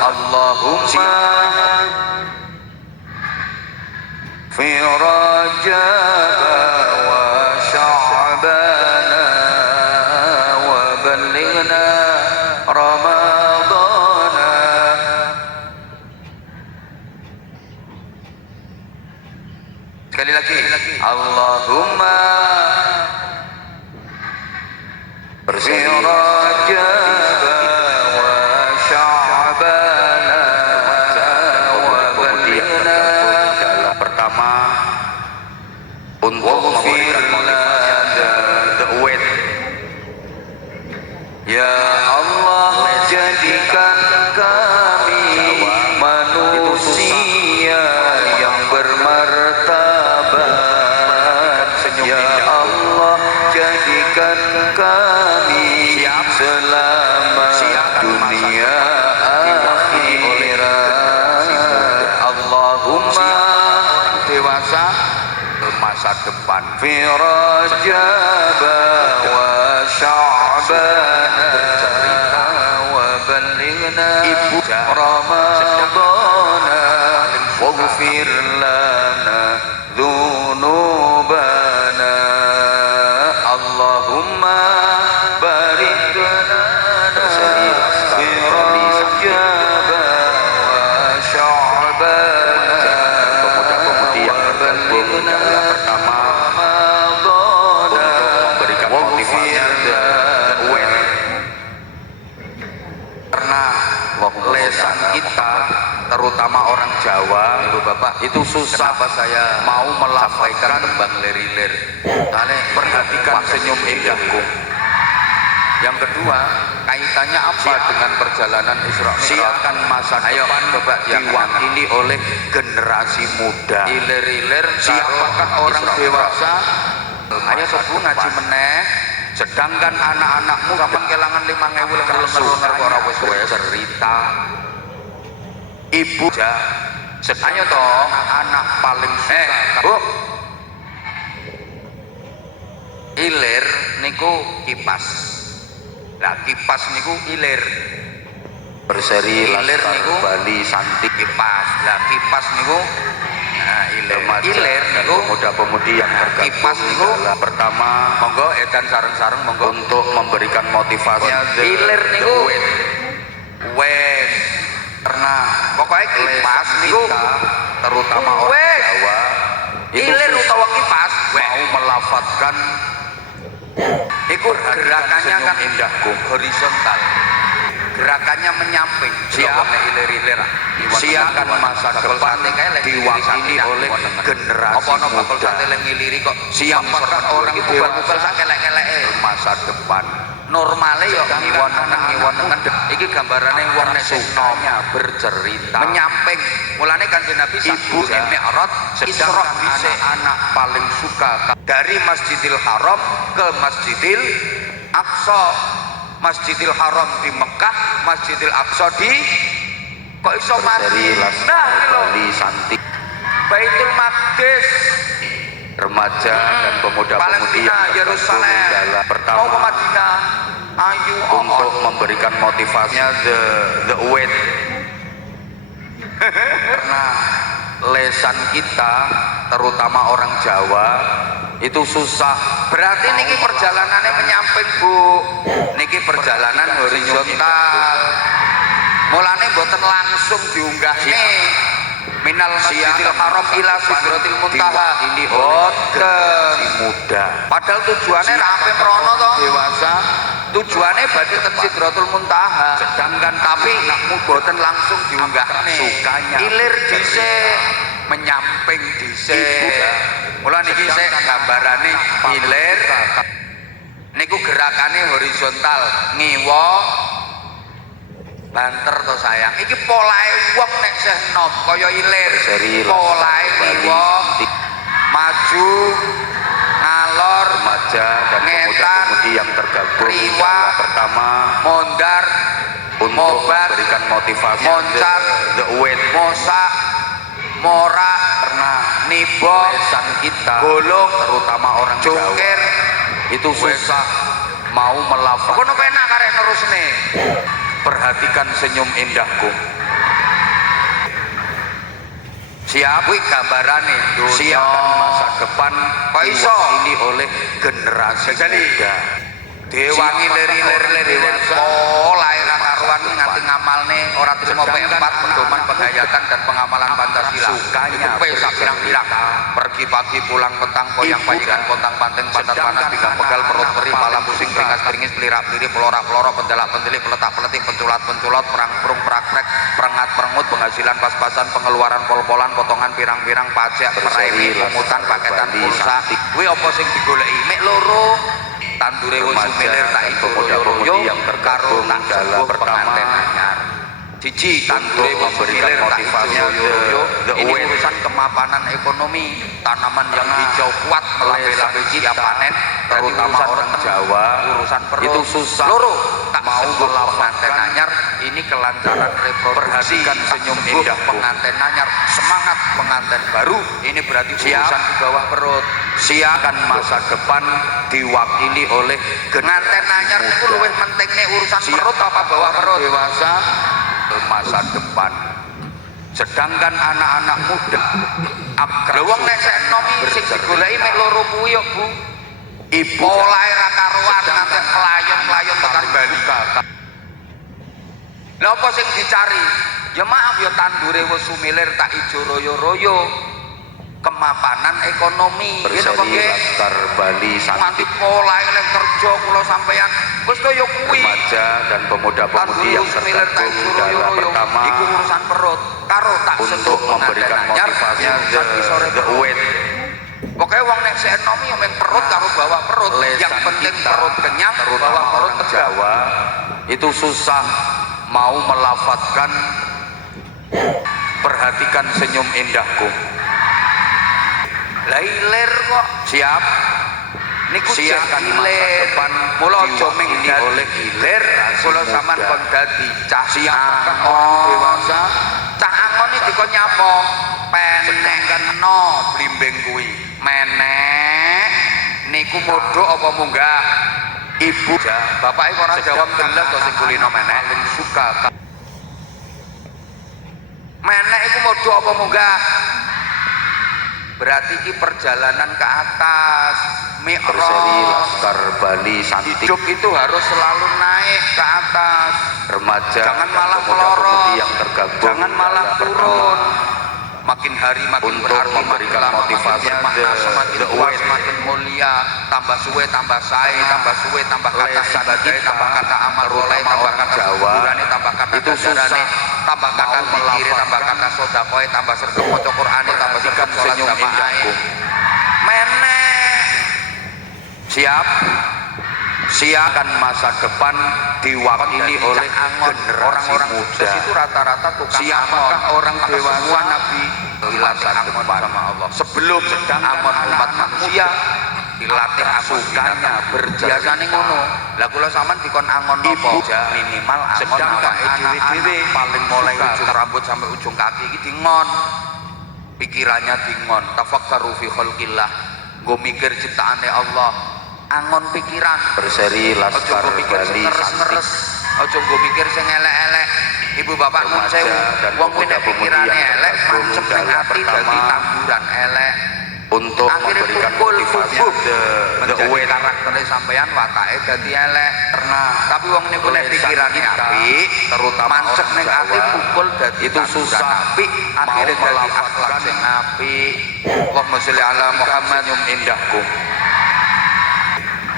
Allahumma fi Rajab wa Sya'ban wa ballighna Ramadan. Sekali lagi, Allahumma fi Rajab wa Sya'ban wa ballighna. Pertama untuk memberikan motivasi the weight. Ya Allah, jadikan kami manusia yang bermartabat. Ya Allah, jadikan kami selamat dunia akhirat. Allahumma dewasa masa depan fi Rajab wa Sya'ban wa ballighna Ramadan waghfir lana dzunubana. Allahumma barik lana fi Rajab wa Sya'ban, pemuda-pemudi yang tergabung dalam pertama untuk memberikan motivasi karena lesan kita terutama orang Jawa itu susah. Kenapa saya mau melafalkan tembang lir-lir? Perhatikan senyum indahku. Yang kedua, kaitannya apa dengan perjalanan Isra Mi'raj? Siapkan masa depan coba diwakili oleh generasi muda. Ilir-ilir siapakah orang dewasa? Ayo sebu ngaji meneh. Sedangkan anak-anakmu sampai kelangan 5.000 ora wis cerita. Ibu ayo toh anak paling suka. Bu. Ilir niku kipas. Nah, kipas niku ilir. Berseri ilir niku Bali Santi kipas. Lah kipas niku nah ilir. Ilir niku pemuda-pemudi yang tergabung kipas niku pertama monggo edan sareng-sareng monggo untuk memberikan motivasi. Ilir niku wes karena pokoknya kipas niku terutama orang Jawa ilir utawa kipas mau melafatkan ikut gerakannya kan indahku horizontal, gerakannya menyamping. Siapkan masa depan diwakili oleh generasi muda. Siapakah orang dewasa masa depan? Normalnya ya ngiwon-ngiwon iki gambarane wong nek sunnahnya bercerita menyamping. Mulane Kanjeng Nabi Ibu Mi'raj Isra anak paling suka dari Masjidil Haram ke Masjidil Aqsa. Masjidil Haram di Mekah, Masjidil Aqsa di kok iso mati. Nah, Bali Santi. Baitul Maqdis remaja dan pemuda-pemudi yang Yerusalem pertama mau ke Madinah, ayo untuk memberikan motivasinya the weight. Karena lesan kita terutama orang Jawa itu susah. Berarti niki perjalanannya menyamping Bu, niki perjalanan horizontal. Mulane boten langsung diunggah nih minal masjidil haram ila sidratil muntaha ini boten Muda. padahal tujuannya sampai merono toh dewasa, tujuannya badhe teng sidratul muntaha, sedangkan tapi boten langsung diunggah Sukanya ilir dhisik menyamping dhisik. Mula niki sik gambarane ilir niku gerakane horizontal ngiwa banter to sayang. Iki polahe wong nek sih nom kaya ilir. Polahe ngiwa maju ngalor Remaja dan pemuda-pemudi yang tergabung riwa, pertama mondar untuk mobat memberikan motivasi moncat the weight mosak mora karena nibo lesan kita golong terutama orang jungkir Jawa itu susah mau melafalkan. kono penak karek nerusne. Perhatikan senyum indahku. Siap kuwi gambarane Siapkan dunya masa depan kok iso ini oleh generasi jadi muda. dewangi lir-lir polahe ra karuan nganti ngamalne ora trimo P4 pedoman penghayatan dan pengamalan Pancasila. Sukanya P sak pirang-pirang pergi pagi pulang petang koyang payikan pontang panting pantat panas pinggang pegal perut perih pala pusing peringas peringis pelirak peliri pelorak peloro pendelak pendelik peletak peletik penculat penculot perang perung prakrek perengat perengut penghasilan pas-pasan pengeluaran pol-polan potongan pirang-pirang pajak premi pungutan paketan pulsa kuwi apa sing digoleki mek loro tandure wis sumilir tak ijo royo yang tergabung tak dalam pertama penganten anyar. Siji tandure wis memberikan sumilir tak motivasi ijo royo. the Ini weight. urusan kemapanan ekonomi, tanaman yang hijau kuat melabe-labe siap panen, terutama urusan orang peteng, Jawa urusan perut itu susah loro tak mau penganten anyar. Ini kelancaran reproduksi. Perhatikan senyum indahku. Penganten anyar, semangat penganten baru. Ini berarti urusan di bawah perut. siapkan masa depan diwakili oleh Penganten anyar itu muda. luwih pentingnya urusan perut apa bawah perut? Dewasa masa depan. Sedangkan anak-anak muda Lha wong nek sek nomi sing digoleki mek loro kuwi yo Bu. ibu Polahe ra karuan nganti pelayon-pelayon tekan Bali. Lha apa sing dicari? Ya maaf ya tandure wis sumilir tak ijo royo-royo. Kemapanan ekonomi gitu kok berseri nggih. Laskar Bali Nganti Santi polahe nek kerja kula sampeyan wis kaya kuwi. remaja dan pemuda-pemudi yang Sumilir tak tergabung ijo dalam royo-royo. pertama Iku urusan perut. Karo tak untuk sentuh memberikan penganten anyar, motivasi ya, saiki sore the perut. weight Pokoknya wong nek ekonomi yang main perut karo bawa perut. lesan Yang penting kita, perut kenyang, terutama bawa perut orang tegak. Jawa itu susah mau melafatkan. Perhatikan senyum indahku. Lailer kok. Siap. Niku Siapkan cek masa ilir. depan Mula aja ming diwakili dadi oleh ilir, kula muda. sampean kon dadi cah Siapkan angon. orang dewasa. Cah angon iki dikon nyapa? Peneken no blimbing kuwi. Menek niku modho apa munggah? Ibu, bapake ora jawab belas to sing kulino menek. Paling suka Menek iku modho apa munggah? Berarti ini perjalanan ke atas. berseri Mi'raj. Laskar Bali Santi Hidup itu harus selalu naik ke atas. remaja Jangan dan malah pemuda-pemudi melorot. yang tergabung Jangan malah dalam turun. pertama Makin hari makin untuk berarti, makin memberikan lama motivasi makin bermakna, the- semakin the tua weight. semakin mulia, tambah suwe tambah sae, tambah suwe tambah kata lesan ibadah, kita, tambah kata amal terutama soleh, tambah orang kata Jawa, kesuburane, tambah kata itu ganjarane, susah tambah kata mau zikire, tambah melafalkan. kata sedekah, tambah sergap maca Qur'ane, tambah sergap Perhatikan sholat senyum jamaah. indahku. Menek. Siap. Siapkan masa depan diwakili oleh generasi Orang-orang muda. sukses itu rata-rata tukang Siapakah angon. orang Maka dewasa semua nabi dilatih masa angon depan? sama Allah. Sebelum Sedangkan angon umat anak-anak manusia dilatih angon sukanya binatang. bercerita. Biasane ngono. Lah kula sampean dikon angon Ibu, napa? Minimal angon sedangkan awake anak-anak dhewe paling mulai suka ujung rambut sampai ujung kaki iki dingon. Pikirannya dingon. Tafakkaru fi khalqillah. Nggo mikir ciptaane Allah. Angon pikiran. berseri Ojo Laskar nggo mikir sing Bali ngeres-ngeres. Santi Ojo nggo mikir sing elek-elek. Ibu bapak nun Remaja sewu. dan Wong kuwi nek pemuda-pemudi pikirane yang elek tergabung mancep ning dalam ati pertama dadi tanduran elek. untuk akhirnya memberikan pukul motivasi bubuk the menjadi weight karakternya sampean watake dadi elek karena tapi wong niku nek pikirane apik terutama mancep orang ning ati Jawa, pukul dadi itu susah apik akhirnya mau dadi melafalkan akhlak sing apik Allahumma sholli ala Muhammad senyum indahku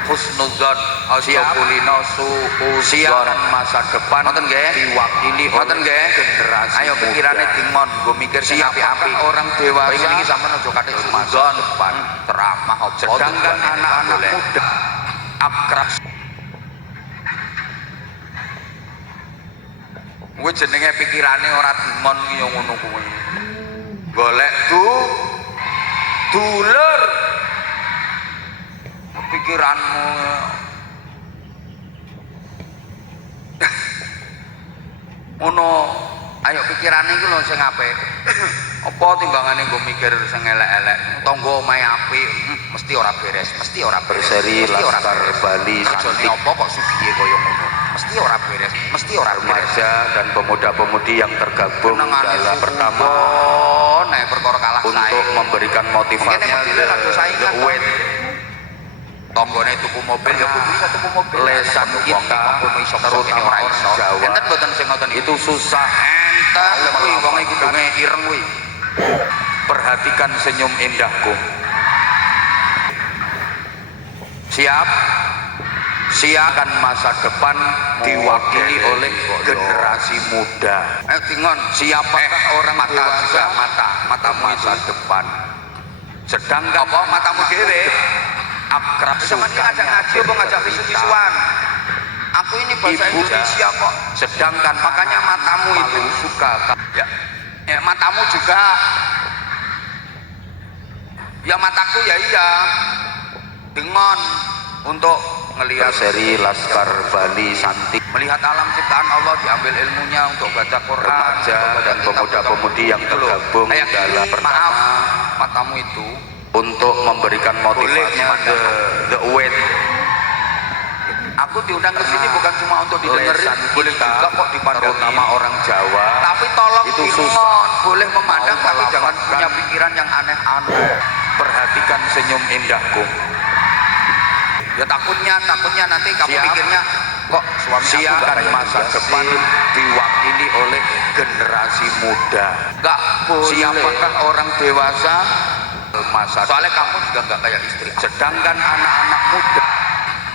husnudzon asyafulina suuzon siapkan masa depan ngoten nggih diwakili ngoten oleh nggih generasi ayo pikirane muda. dingon nggo mikir sing Siapakah apik-apik orang dewasa pengen iki sampean aja kathik masa suuzon depan ceramah apa sedangkan tujuane anak-anak boleh. muda akrab kuwi jenenge pikirane ora dingon ya ngono kuwi golek dulur pikiranmu ngono ayo pikirane iku lho sing apik apa timbangane nggo mikir sing elek-elek tangga omahe apik mesti ora beres mesti ora berseri Laskar Bali Santi apa kok sugihe kaya ngono mesti ora beres mesti ora remaja dan pemuda-pemudi yang tergabung dalam pertama nek perkara kalah sae untuk memberikan motivasi the weight tonggone tuku mobil ya kudu iso tuku mobil lesan kita terutama orang Jawa enten mboten sing ngoten itu susah enten kuwi wong iku dunge ireng kuwi perhatikan senyum indahku siapkan masa depan diwakili oleh generasi muda ayo dingon siapakah orang mata juga matamu masa depan sedangkan apa matamu dhewe akrab sama ini ngajak ngaji apa ngajak visu-visuan aku ini bahasa Ibu Indonesia kok sedangkan makanya matamu itu paling suka ya matamu juga ya mataku ya iya dengan untuk melihat seri Laskar Bali Santi melihat alam ciptaan Allah diambil ilmunya untuk baca Quran remaja dan pemuda-pemudi yang gitu loh. tergabung Kayak dalam gini, pertama maaf matamu itu untuk memberikan motivasi the weight aku diundang ke sini bukan cuma untuk didengerin lesan boleh kita juga kok dipandangin terutama orang Jawa tapi tolong itu dingon susah boleh memandang mau tapi jangan melafalkan. punya pikiran yang aneh-aneh perhatikan senyum indahku ya takutnya nanti kamu pikirnya kok suami aku siapkan nggak masa kayak depan sih? diwakili oleh generasi muda nggak boleh siapakah orang dewasa masa soalnya depan. kamu juga nggak kayak istri sedangkan anak-anak muda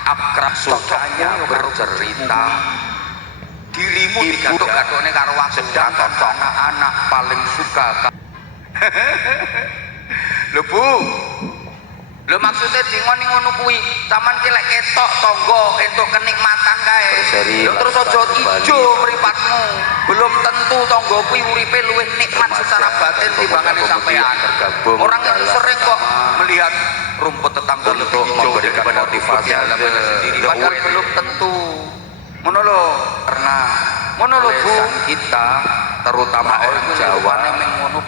akrab sukanya bercerita dirimu Ibu digaduk-gadukne karo wong sedangkan anak-anak paling suka lho Bu lho maksudnya dingon ning ngono kuwi taman ki lek ketok tangga entuk kenikmatan kae Berseri lho terus aja Laskar ijo Bali. mripatmu belum tentu tangga kuwi uripe luwih nikmat Remaja secara batin dan timbangane pemuda-pemudi sampean yang tergabung orang itu dalam sering kok pertama melihat rumput tetangga lebih untuk hijau memberikan daripada motivasi rumput halamannya sendiri the padahal weight. belum tentu ngono lho karena ngono lho Bu lesan kita terutama orang Jawa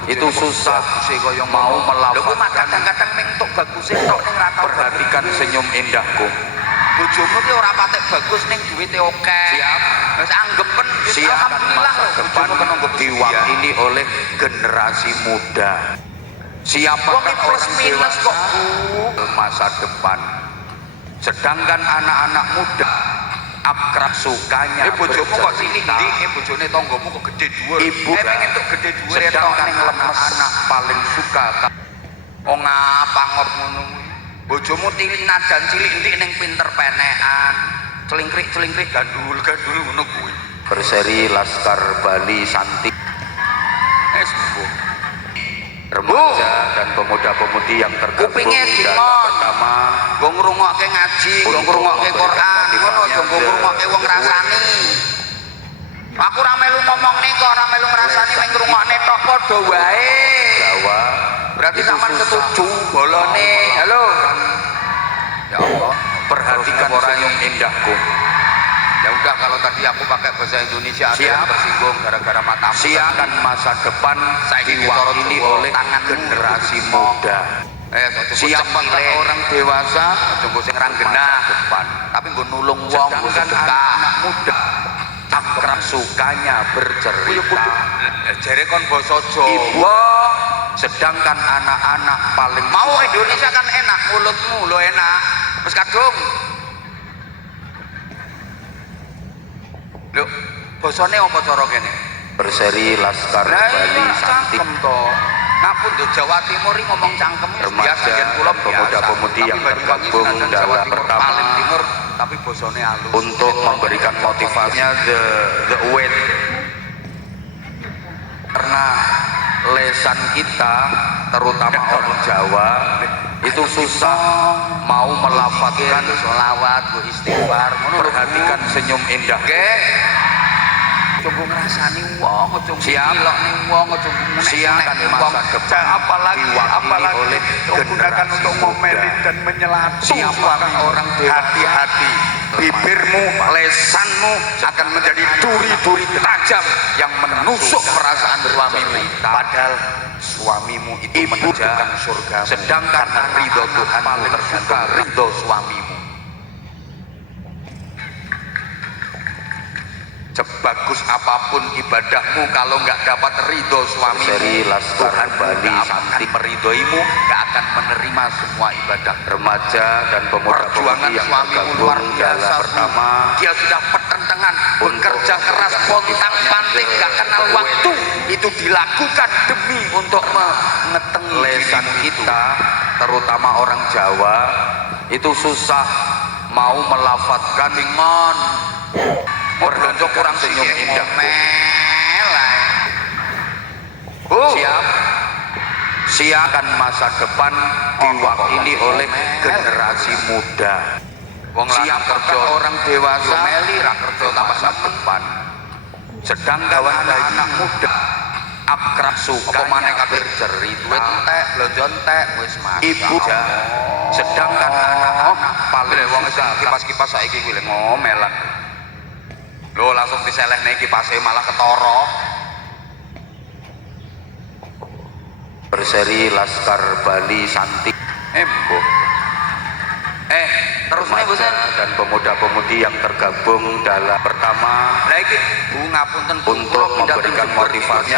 itu susah mau lho kuwi melafalkan kadang-kadang ning tok baguse tok ning ra tau perhatikan senyum indahku bojomu ki ora patek bagus ning duwite akeh siap wis anggepen wis siapkan alhamdulillah masa lho depan bojomu kena nggo diwakili oleh generasi muda siapakah Wong iki plus orang minus kok, dewasa masa depan sedangkan anak-anak muda akrab sukanya bojomu kok cilik bercerita. ndi bojone tanggamu kok gede dhuwur Ibu pengen tuk gede dhuwur tok sedangkan ning lemes anak-anak paling suka wong apa ngop ngono kuwi bojomu tilik najan cilik ndik ning pinter penekan celingkrik gandul ngono kuwi berseri Laskar Bali Santi wis mbuh remaja dan pemuda-pemudi yang tergabung kupinge dalam dingon pertama nggo ngrungokke ngaji nggo ngrungokke Quran ngono aja nggo ngrungokke wong ngrasani aku ora melu ngomong nek ora melu ngrasani ning ngrungokne tok padha wae Jawa berarti itu sampean susah. setuju bolone halo ya Allah perhatikan senyum indahku ya udah kalau tadi aku pakai bahasa Indonesia ada yang Siap. tersinggung gara-gara matamu siapkan masa depan Saiki diwakili ditoro oleh tanganmu generasi ditepuk. muda siapakah orang dewasa tunggu sing ranggena depan tapi nggo nulung wong nggo sedangkan sedekah anak muda akrab sukanya bercerita jere kon basa Ibu. Jawa sedangkan anak-anak paling mau Indonesia kan enak, mulutmu lo enak wis kadung lho bosone apa cara kene berseri Laskar Bali Santi ngapun do Jawa Timur ini ngomong cangkem remaja dan pemuda-pemudi yang tergabung dalam pertama Timur tapi bosone halus untuk memberikan motivasinya the weight karena lesan kita terutama orang Jawa itu susah mau melafadzkan sholawat, istighfar. Perhatikan senyum indah. Coba ngrasani wong, coba ngelok ning wong, coba siapkan masa depan apalagi oleh gunakan untuk ngomelin dan menyelatu siapkan orang hati-hati bibirmu, lesanmu akan menjadi duri-duri tajam yang menusuk perasaan suamimu padahal suamimu itu menunjukkan surga sedangkan ridho Tuhan tergantung ridho suamimu. Sebagus apapun ibadahmu kalau nggak dapat ridho suamimu, Tuhan Bali Santi meridhoimu, nggak akan menerima semua ibadah. Remaja dan pemuda-pemudi yang suamimu luar biasa pertama dia sudah pertentangan bekerja keras pontang panting nggak kenal waktu itu dilakukan demi untuk mengetengi lesan kita terutama orang Jawa itu susah mau melafadzkan bingon berbelanja kurang senyum indah siapkan masa depan diwakili oleh generasi muda. Siap kerja orang dewasa kerja masa depan sedangkan anak-anak muda akrab suka maneh kabeh cerita entek blonjo entek wis ibu sedangkan anak-anak paling wong kipas-kipas saiki kuwi ngomelan lho langsung diselehne kipase malah ketara. Berseri Laskar Bali Santi embo terus nih bosan dan pemuda-pemudi yang tergabung dalam pertama lagi ngapunten untuk memberikan motivasi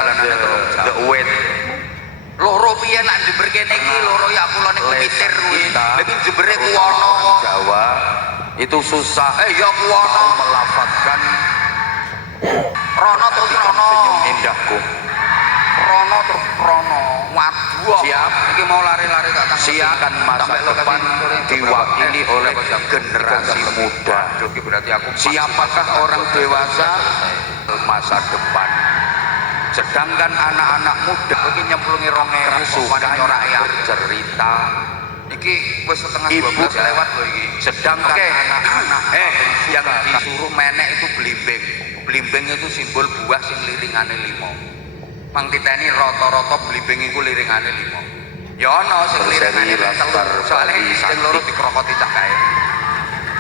the weight loro piye nak Jember kene iki loro ya kula niku mitir kuwi lagi Jembere ku ana Jawa itu susah ya ku ana melafadzkan rono terus rono senyum indahku rono terus rono waduh siap iki mau lari-lari tak tanggung siapkan masa depan diwakili oleh generasi muda. Berarti aku siapakah orang dewasa masa depan sedangkan anak-anak muda iki nyemplungi 2000 suka nyorak ya bercerita iki wis setengah 12 lewat lho iki sedangkan anak-anak yang disuruh menek itu blimbing blimbing itu simbol buah sing liringane 5 Mang titeni rata-rata blimbing iku liringane 5 ya ana sing liringane 3 soalnya sing loro dikrokoti cah kae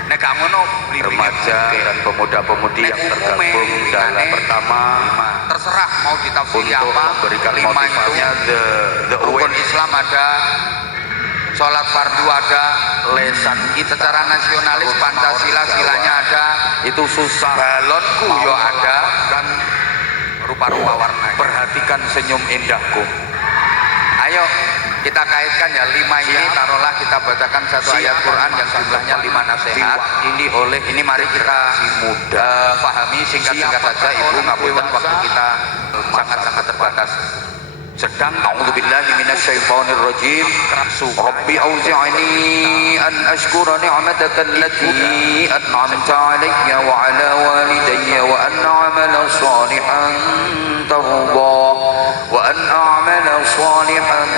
nek gak ngono blimbing remaja dan pemuda-pemudi yang tergabung dalam pertama terserah mau ditafsiri untuk apa memberikan 5 motivasinya the rukun Islam ada sholat fardu ada lesan kita secara nasionalis Pancasila silanya ada itu susah balonku yo ada dan rupa-rupa warna perhatikan senyum indahku ayo kita kaitkan ya 5 ini taruhlah kita bacakan satu ayat Quran yang jumlahnya 5 nasihat ini mari kita muda pahami singkat-singkat saja ibu ngapunten waktu kita sangat-sangat terbatas sedang a'udzubillahi minasyaitonir rajim rabbi auzi'ni an ashkura ni'mataka allati an'amta 'alayya wa 'ala walidayya wa an a'mala salihan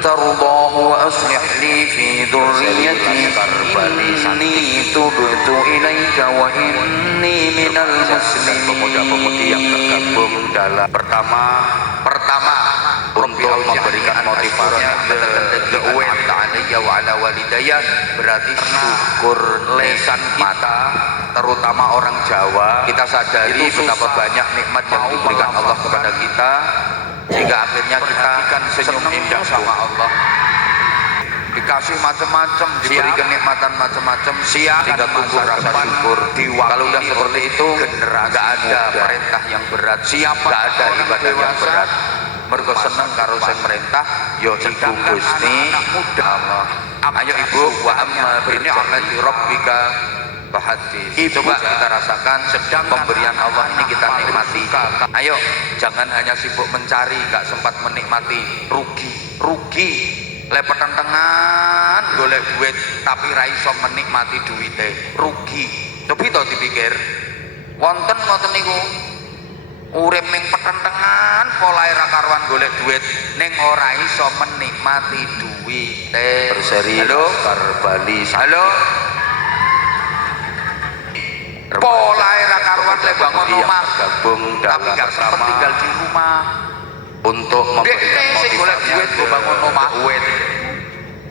tardahu wa aslih li fi dhurriyyati inni tubtu ilaika wa inni minal muslimin. Pemuda-pemudi yang tergabung dalam pertama untuk memberikan motivasi the weight ta'aliyya wa ala walidayya berarti syukur lesan kita terutama orang Jawa kita sadari betapa banyak nikmat yang diberikan Allah kepada kita sehingga akhirnya kita senyum indah sama Allah dikasih macam-macam diberi kenikmatan macam-macam sehingga tumbuh rasa syukur kalau udah seperti itu nggak ada perintah yang berat nggak ada ibadah yang berat mergo seneng karo sing merintah ya iku Gusti Allah. Ayo ibu wa amma bi ni'mati rabbika bahadis. Coba kita rasakan sedang pemberian Allah ini kita nikmati. Ayo jangan hanya sibuk mencari, gak sempat menikmati, rugi lepetan tengan golek duit tapi ra iso menikmati duite, rugi. Coba to dipikir wonten ngoten niku urip ning petentengan polahe ra karuan golek duit ning ora iso menikmati duwite. Berseri halo Bali. halo polahe ra karuan lek bangun omah gabung tapi gak sempat tinggal di rumah untuk memberikan sing golek motivasinya duit go bangun omah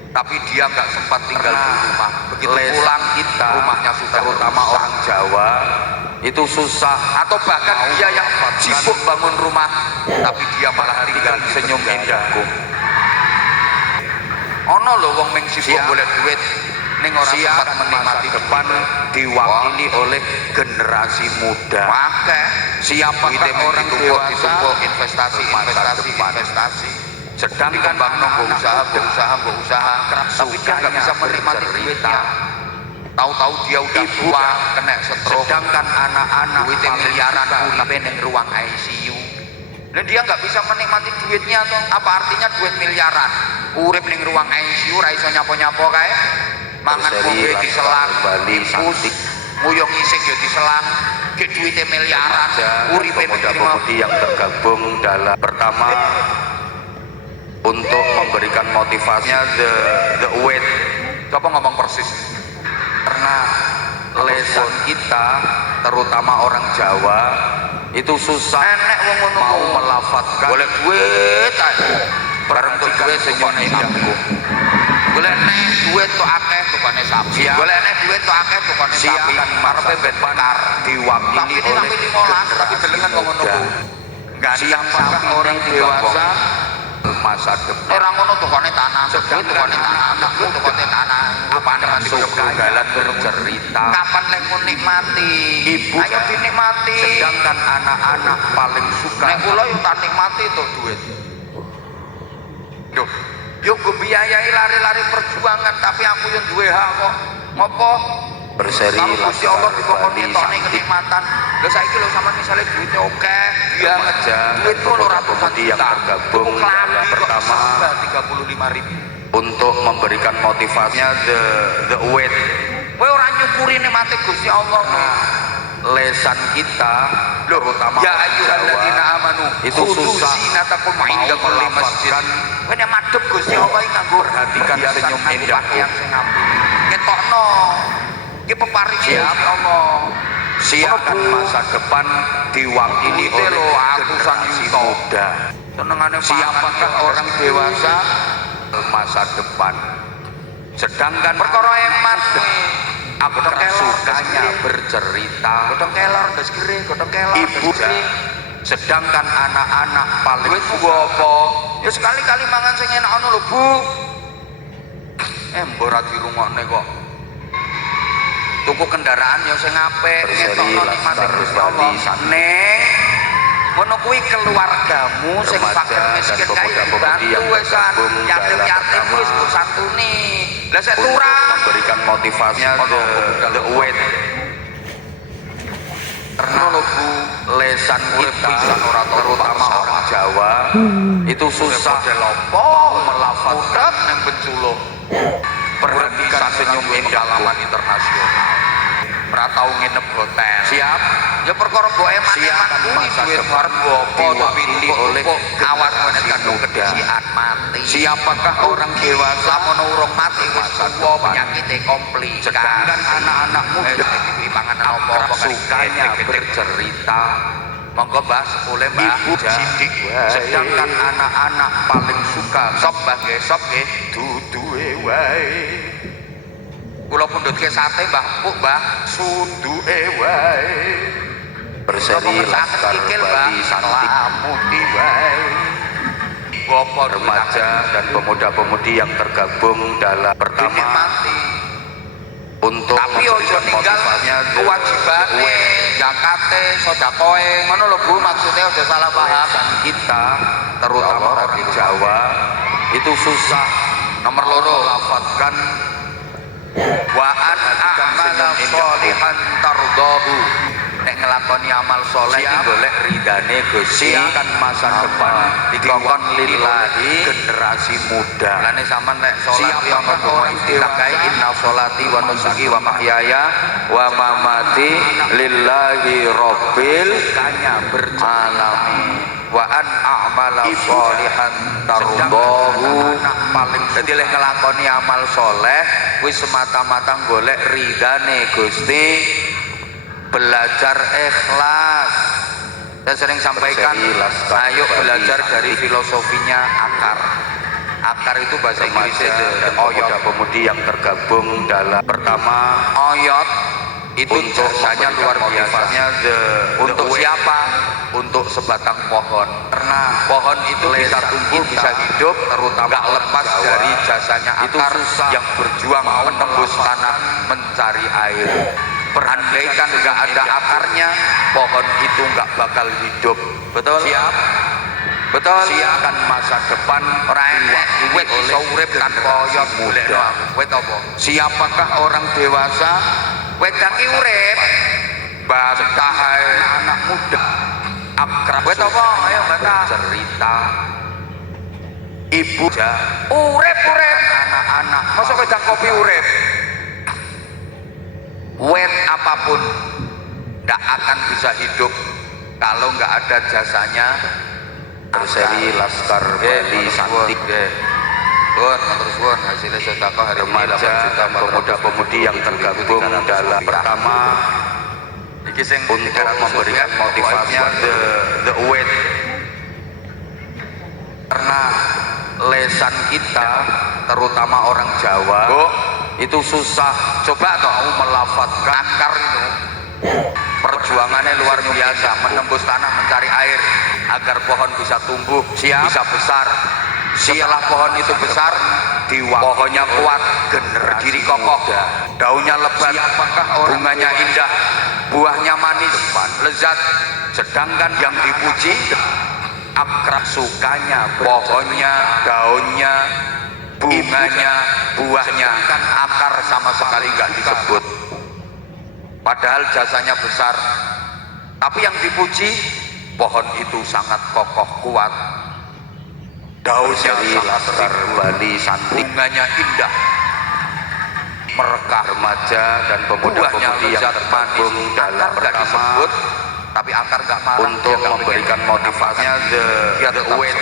tapi dia nggak sempat tinggal di rumah. Begitu pulang kita rumahnya sudah terutama orang Jawa itu susah, atau bahkan dia yang sibuk bangun rumah tapi dia malah tinggal senyum indahku. Ono lho wong ming sibuk golek duit ning ora sempat menikmati depan diwakili oleh generasi muda. Maka siapakah orang dewasa investasi sedangkan bangun usaha tapi dia nggak bisa menikmati duitnya. Tahu-tahu dia udah tua kena stroke, sedangkan anak-anak duitnya miliaran uripe ning ruang ICU. Dan dia nggak bisa menikmati duitnya tuh. Apa artinya duit miliaran urip ning ruang ICU ra iso nyapo-nyapo kae, mangan pombe diselang, infus muyung ising ya diselang, ke duitnya miliaran uripe pemuda-pemudi yang tergabung dalam pertama untuk memberikan motivasinya the weight. Coba ngomong persis. Karena lesan kita terutama orang Jawa itu susah mau melafatkan boleh duit bareng tuh duit senyumnya indahku. Boleh nih duit tuh akeh tukane sapi. Boleh nih duit tuh akeh tukane sapi. Karepe ben bakar diwakili oleh 15 tapi delengan ngomong ngono. Siapakah orang dewasa masa depan orang ngono tukane tanah, tukane tanah, tukane tanah. Apa dengan galan bercerita? Kapan lek nikmati? Ibu, ayo dinikmati. Sedangkan anak-anak paling suka. Nek kula yo tak nikmati tuh duit. Yo gue biayai lari-lari perjuangan tapi aku yang duwe hak kok. Ngopo? Berseri kalau Gusti Allah dikongkoni entokne kenikmatan. Lha saiki lho sampean misale duitnya oke, dia ngejar duit kok ratusan yang tergabung dalam pertama 35.000 untuk memberikan motivasinya the weight. Kowe ora nyukuri nikmate Gusti Allah. Lesan kita terutama ya ayyuhalladzina amanu itu susah zinatakum inda kulli masjid. Kowe nek madhep Gusti Allah iki nganggo perhatikan senyum indahku yang sing apik. Ketokno iki peparinge Gusti Allah. Siapkan masa depan diwakili oleh generasi muda. Siapakah orang dewasa masa depan? Sedangkan perkara emat aku sukanya bercerita. Godhong kelor ndas gere, godhong kelor. Ibu sedangkan anak-anak paling suka apa? Ya sekali-kali mangan sing enak ono lho, Bu. Mbok ora dirungokne kok. Tuku kendaraan ya sing apik, ngetokno nikmate Gusti Allah. Ning ngono kuwi keluargamu sing fakir miskin kae bantu wis yatim-yatim wis mbok santuni. Lah sik turang memberikan motivasinya the weight. Karena Bu lesan kita terutama orang Jawa itu susah melafalkan yang benculuh. Perhatikan senyum pengalaman internasional. Pratau nginep hotel. Siap. Ya perkara mbok eman-eman kuwi duwe warga apa dipilih oleh awas menek kandung kedisian mati. Siapakah orang dewasa lamun urung mati wis tuwa penyakite komplikan. Sedangkan anak-anak muda panganan apa-apa sukanya bercerita. Monggo Mbah sepule Mbah Ibu sidik. Sedangkan anak-anak paling suka sop Mbah nggih sop nggih duduhe wae. Kula pundhutke sate Mbah Puk Mbah Sunduke wae. Berseri Laskar Bali Santi wae. Bapak remaja dan pemuda-pemudi yang tergabung dalam pertama untuk tapi ojo ninggal kewajibane zakate sedekahe ngono lho Bu, maksudnya ojo salah paham. Kita terutama orang Jawa itu susah. Nomor loro, lafadzkan wa an a'mala sholihan tardahu. Nek ngelakoni amal soleh golek ridane Gusti kan masa depan dikongkon lillahi generasi muda. Lane sampean nek salat yo ngono istiqae inna sholati wa nusuki wa mahyaya wa mamati lillahi rabbil alamin wa an a'mala sholihan tardahu. Paling dadi lek ngelakoni amal soleh kuwi semata-mata golek ridane Gusti, belajar ikhlas. Saya sering sampaikan, ayo belajar dari filosofinya akar. Akar itu bahasa Inggrisnya oyot, pemudi yang tergabung dalam pertama oyot itu jasanya luar biasanya untuk siapa? Untuk sebatang pohon. Karena pohon itu bisa tumbuh, bisa hidup, terutama nggak lepas dari jasanya akar yang berjuang menembus tanah mencari air. Berandaikan nggak ada akarnya, pohon itu nggak bakal hidup. Betul? Siap? Betul? Siapkan masa depan renek wit iso urip tanpa oyot muda. Wit apa? Siapakah orang dewasa wedang urip bantah anak muda akrab. Wit apa? Ayo bantah. Cerita ibu urip anak-anak. Masa wedang kopi urip? Wet apapun tidak akan bisa hidup kalau nggak ada jasanya. Berseri Laskar Bali Santik terus hasilnya sedekah hari remaja dan pemuda-pemudi yang tergabung dalam pertama untuk memberikan motivasi the weight. Karena lesan kita terutama orang Jawa itu susah. Coba toh melafadzkan akar itu, perjuangannya luar biasa, menembus tanah mencari air agar pohon bisa tumbuh, bisa besar. Setelah pohon itu besar, pohonnya kuat, berdiri kokoh, daunnya lebat, bunganya indah, buahnya manis, lezat. Sedangkan yang dipuji akrab, sukanya pohonnya, daunnya, bunganya, buahnya, kan akar sama sekali nggak disebut. Padahal jasanya besar, tapi yang dipuji pohon itu sangat kokoh kuat, daunnya Laskar Bali Santik, bunganya indah, merekah, remaja dan pemuda-pemudi yang tergabung dalam pertama, tapi akar nggak marah untuk memberikan motivasinya the weight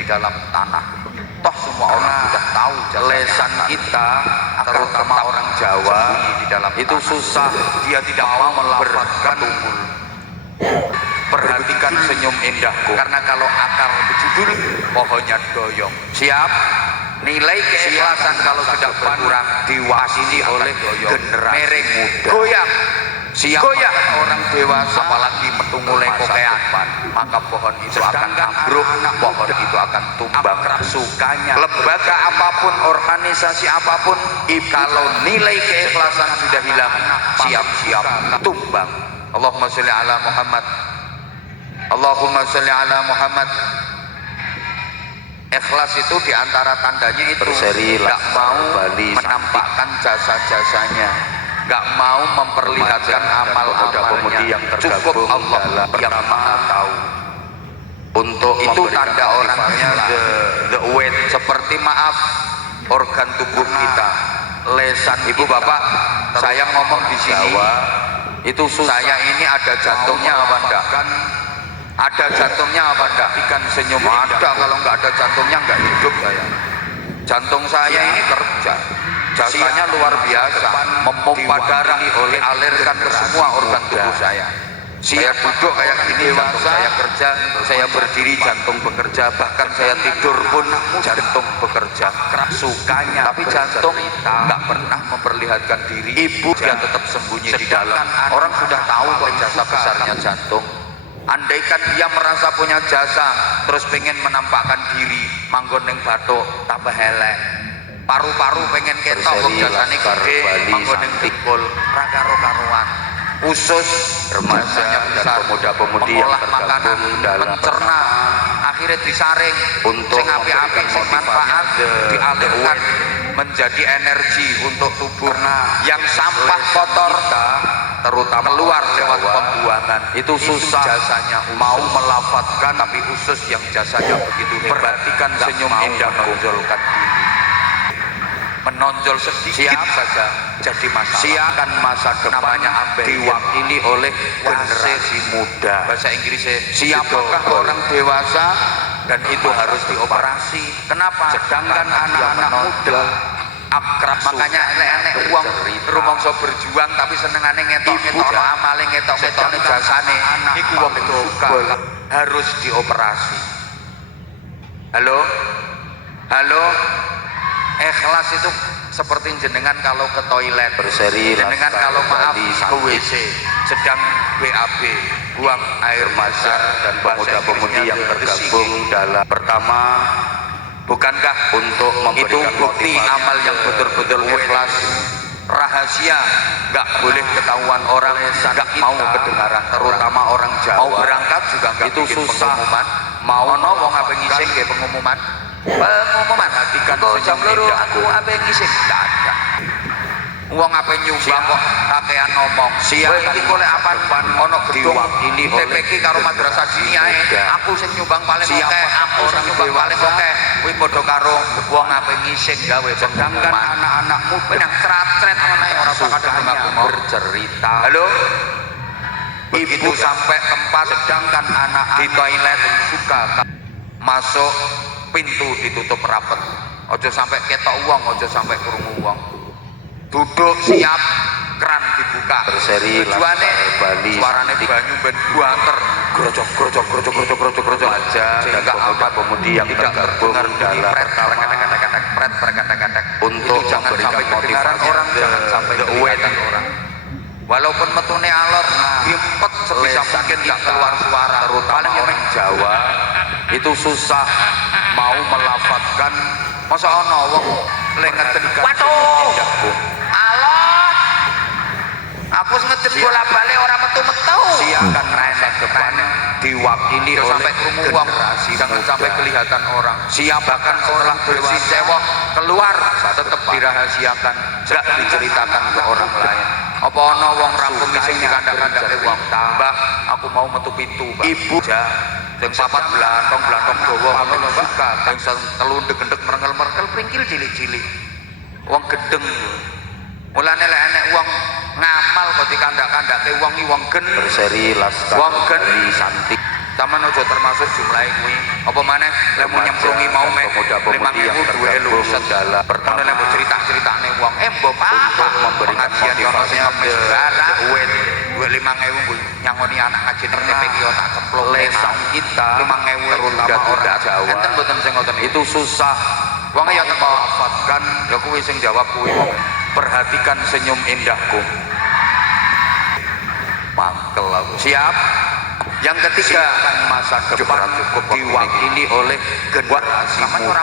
di dalam tanah. Toh semua orang sudah tahu lesan kita terutama orang Jawa di dalam itu susah. Dia tidak mau melafadzkan tumbul. Perhatikan senyum indahku, karena kalau akar berjudul pohonnya doyong. Siap? Nilai keikhlasan kalau sudah berkurang diwasili oleh generasi muda. Goyang. Siap goyang orang dewasa, apalagi metu mulai kokean, maka pohon itu akan ambruk, pohon itu akan tumbang. Sukanya lembaga apapun, organisasi apapun, kalau nilai keikhlasan sudah hilang, siap-siap tumbang. Allahumma sholli ala Muhammad. Allahumma sholli ala Muhammad. Ikhlas itu diantara tandanya itu tidak mau menampakkan jasa-jasanya, nggak mau memperlihatkan amal-amalnya, yang cukup Allah yang maha tahu. Untuk itu tanda orangnya the weight. Seperti maaf, organ tubuh kita, lesan. Ibu bapak, saya ngomong di sini itu saya ini ada jantungnya apa enggak? Ada jantungnya apa enggak? Ikan senyum ada, kalau nggak ada jantungnya nggak hidup saya. Jantung saya ini kerja, jasanya luar biasa, memompa darah, dialirkan ke semua organ tubuh saya. Saya duduk kayak gini, jantung saya kerja, saya berdiri, jantung bekerja, bahkan saya tidur pun jantung bekerja. Sukanya, tapi jantung nggak pernah memperlihatkan diri. Ibu dia tetap sembunyi di dalam. Orang sudah tahu kok jasa besarnya jantung. Andaikan dia merasa punya jasa, terus pengen menampakkan diri, manggon ning bathuk, tambah elek. Paru-paru pengen ketok, jasane gede, manggon ning dengkul, ra karo-karuan. Usus, remajanya besar, pemuda-pemudi yang tergabung dalam mencerna, akhirnya disaring untuk sing apik-apik sing manfaat dialirkan menjadi energi untuk tubuh yang sampah kotor terutama keluar lewat pembuangan itu susah jasanya mau melafatkan tapi usus yang jasanya begitu hebat perhatikan senyum indah menonjolkan diri menonjol sedikit saja jadi masalah siapkan masa depan namanya diwakili oleh generasi muda bahasa Inggrisnya siapakah orang dewasa dan itu harus dioperasi kenapa sedangkan anak-anak muda akrab makanya enek uang rumangsa berjuang tapi senengane ngetok-ngetok amale ngetok-ngetok jasane iku wong suka harus dioperasi. Halo ikhlas itu seperti jenengan kalau ke toilet berseri jenengan kalau maaf ke WC sedang BAB buang air mata dan pemuda-pemudi yang tergabung dalam pertama bukankah untuk itu bukti amal yang betul-betul ikhlas rahasia nggak boleh ketahuan orang nggak mau kedengaran terutama orang Jawa mau berangkat juga nggak itu susah pengumuman mau wong apa ngising kayak pengumuman hatikan jam loro aku apa ngising nggak ada wong apa nyumbang kok kakean ngomong siap iki golek apa ono gedung TPK karo madrasah diniyah aku sing nyumbang paling akeh aku sing nyumbang paling akeh kuwi padha karo wong apa ngising gawe sedangkan anak-anak muda yang trat-tret menawa ora kadang aku bercerita halo ibu sampai tempat sedangkan anak di toilet suka masuk pintu ditutup rapet ojo sampai ketok uang ojo sampai krungu uang duduk siap keran dibuka berseri tujuannya Bali suarane banyu ben buanter grojok aja sehingga pemuda-pemudi yang tergabung dalam untuk jangan sampai kedengaran orang jangan sampai kelihatan orang walaupun metune alor diempet sebisa mungkin gak keluar suara terutama orang Jawa itu susah mau melafatkan masa ono wong lengeten waduh alot aku ngeden bola balik orang metu-metu siapkan rasa depan diwakili oleh sampai generasi jangan sampai kelihatan orang siapkan orang bersih cewek keluar tetap dirahasiakan tidak diceritakan ke orang lain apa ono wong rampung sing dikandak-kandak wong tambah aku mau metu pintu ibu yang papat belantong dawa ngono Mbak kang telu ndek-ndek merengel-merengel pringkil cilik-cilik wong gedeng mulane lek enek wong ngamal kok dikandak-kandake wong iki wong gen berseri laskar wong gen santi taman aja termasuk jumlah kuwi apa maneh lek mau nyemplungi mau mek pemuda-pemudi yang tergabung dalam pertama lek cerita-ceritane wong mbok apa memberikan motivasinya duit 5.000 nyangoni anak ngaji nang TPK tak ceplok lesan kita 5.000 terutama orang Jawa enten mboten sing ngoten itu susah wong ya teko afatkan ya kuwi sing jawab kuwi perhatikan senyum indahku mangkel aku siap yang ketiga masa depan cukup diwakili oleh generasi muda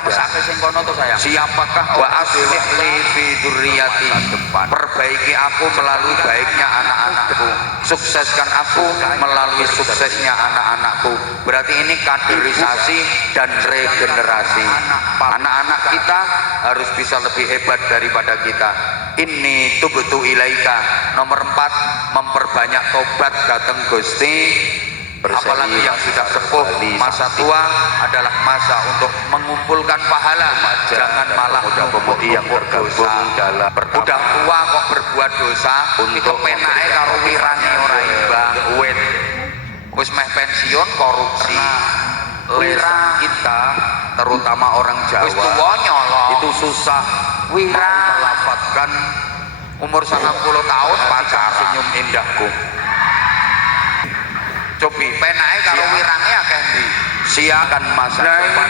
siapakah wa aslih li fi dzurriyyati perbaiki aku melalui baiknya anak-anakku sukseskan aku melalui suksesnya anak-anakku berarti ini kaderisasi dan regenerasi anak-anak kita harus bisa lebih hebat daripada kita ini tubtu ilaika nomor 4 memperbanyak tobat datang Gusti apalagi yang sudah sepuh masa tua adalah masa untuk mengumpulkan pahala jangan malah pemuda-pemudi yang tergabung dalam udah tua kok berbuat dosa untuk penake karo wirane ora imbang wis meh pensiun korupsi lera kita terutama orang Jawa wis tuwa nyolong itu susah wira melafatkan umur 90 tahun pacar senyum indahku cobi penake karo wirange akeh ndi siakan masa depan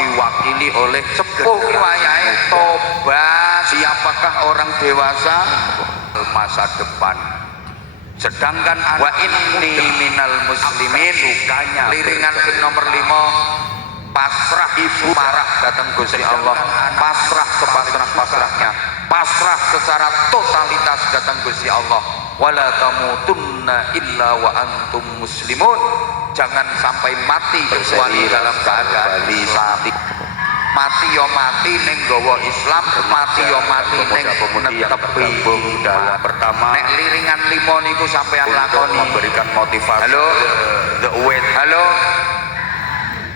diwakili oleh sepuh wayahe tobat siapakah orang dewasa masa depan sedangkan wa inni minal muslimin liringan ke nomor 5 pasrah ibu marah datang Gusti Allah pasrah sepasrah-pasrahnya pasrah secara totalitas datang Gusti Allah wala tamutunna illa wa antum muslimun jangan sampai mati kecuali dalam keadaan Islam. Mati yo mati ning gawa Islam, mati yo mati ning netepi dalam pertama nek liringan 5 niku sampean lakoni memberikan motivasi. halo the weight. halo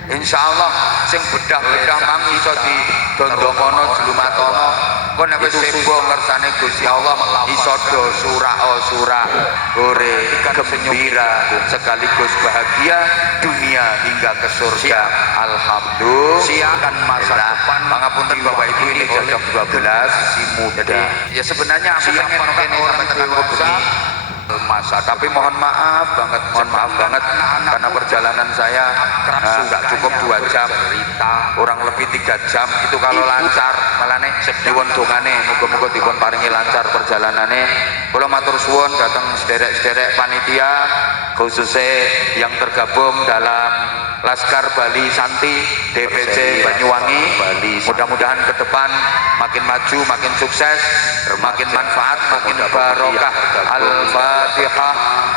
insyaallah sing bedah-bedah mang iso di dondokono jlumatono kok nek wis sebo ngersane Gusti Allah iso do surah ore gembira sekaligus bahagia dunia hingga ke surga. Alhamdulillah siakan masa depan pangapunten Bapak Ibu ini jam 12 si muda. Ya sebenarnya aku pengen kene sampai tekan kubur masa, tapi mohon maaf banget karena perjalanan saya nggak cukup 2 jam, kurang lebih 3 jam itu kalau lancar. Malah nih diwon dongane muga-muga dipun paringi lancar perjalanane. Kula matur suwun datang sederek-sederek panitia khususnya yang tergabung dalam Laskar Bali Santi DPC Banyuwangi. Mudah-mudahan ke depan makin maju, makin sukses, makin manfaat, makin barokah. Al-Fatihah.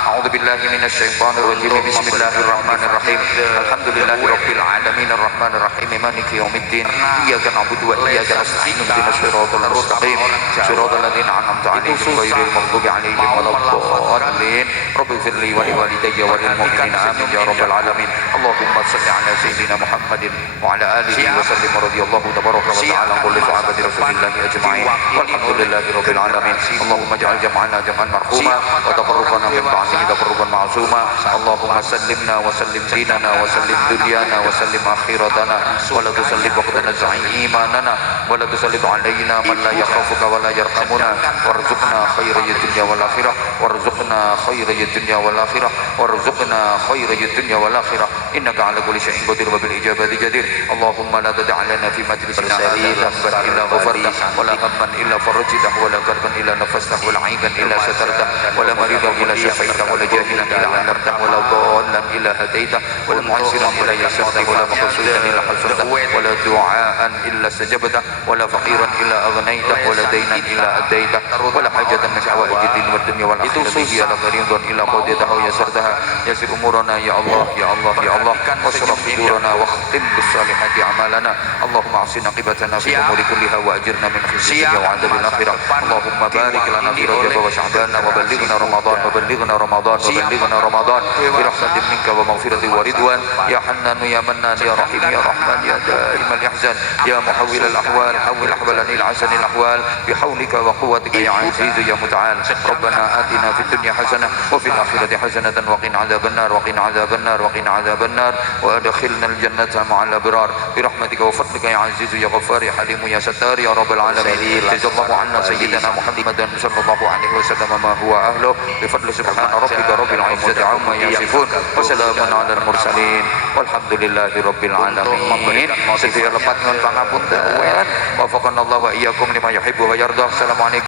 A'udzubillahi minasyaitonir rajim. Bismillahirrahmanirrahim. Alhamdulillahirabbil alamin arrahmanir rahim maliki yaumiddin. Iyyaka na'budu wa iyyaka nasta'in. Ihdinas siratal mustaqim. Siratal ladzina an'amta 'alaihim ghairil maghdubi 'alaihim waladdallin. Rabbighfirli wa liwalidayya wa lil mu'minina amin ya rabbal alamin. Allahumma shalli 'ala sayyidina Muhammadin wa 'ala alihi wa sallim radhiyallahu tabaraka wa ta'ala an kulli sahabati Rasulillah ajma'in. Walhamdulillahirabbil alamin. Allahumma ij'al jam'ana jam'an marhuma wa taqarrubana min ba'dihi taqarruban ma'suma. Allahumma sallimna wa sallim dinana wa sallim dunyana wa sallim akhiratana wa la tusallim waqtana za'i imanana wa la tusallim 'alaina man la yakhafuka wa la yarhamuna warzuqna khairal dunya wal akhirah warzuqna khairal dunya wal akhirah warzuqna khairal dunya wal akhirah innaka 'ala kulli syai'in qadir wa bil ijabati jadir. Allahumma la tad'a lana fi majlisina hadha illa ghafarta wa la hamman illa farajta wa la karban illa nafasta wa la 'aiban illa satarta wa la maridan illa shafaita wa la jahilan illa 'allamta wa la dhallan illa hadaita wa la mu'assiran illa yasarta wa la maqsudan illa hasanta wa la du'aan illa sajabta wa la faqiran illa aghnaita wa la daynan illa adaita wa la hajatan min hawaijid din wad dunya wal akhirati hiya la gharidun illa qaditahu yasartaha yasir umurana ya Allah ya Allah ya Allah washrah sudurana wa khtim bis salihati amalana. Allahumma ahsin aqibatana fi umuri kulliha wa ajirna min khizyi wa 'adzabil akhirah. Allahumma barik lana fi Rajab wa Sya'ban wa ballighna Ramadan wa ballighna Ramadan wa ballighna Ramadan bi rahmatin minka wa maghfiratin wa ridwan ya Hannan ya Mannan ya Rahim ya Rahman ya Daimal ihzan ya muhawwil al ahwal hawwil ahwalani al hasan al ahwal bi hawlika wa quwwatika ya aziz ya muta'al. Rabbana atina fid dunya hasanah wa fil akhirati hasanatan wa qina 'adzabannar wa qina 'adzabannar wa qina 'adzabannar wa adkhilna al jannata ma'al abrar bi rahmatika wa fadlika ya aziz ya ghaffar ya halim ya sattar ya rabbal alamin. Jazakallahu 'anna sayyidina Muhammadan sallallahu alaihi wasallam ma huwa ahlu bi fadli subhana rabbika rabbil 'izzati 'amma yasifun wa salamun 'alal mursalin walhamdulillahi rabbil alamin. Sedaya lepat nyuwun pangapunten. Wafaqanallahu wa iyyakum lima yuhibbu wa yarda. Assalamualaikum.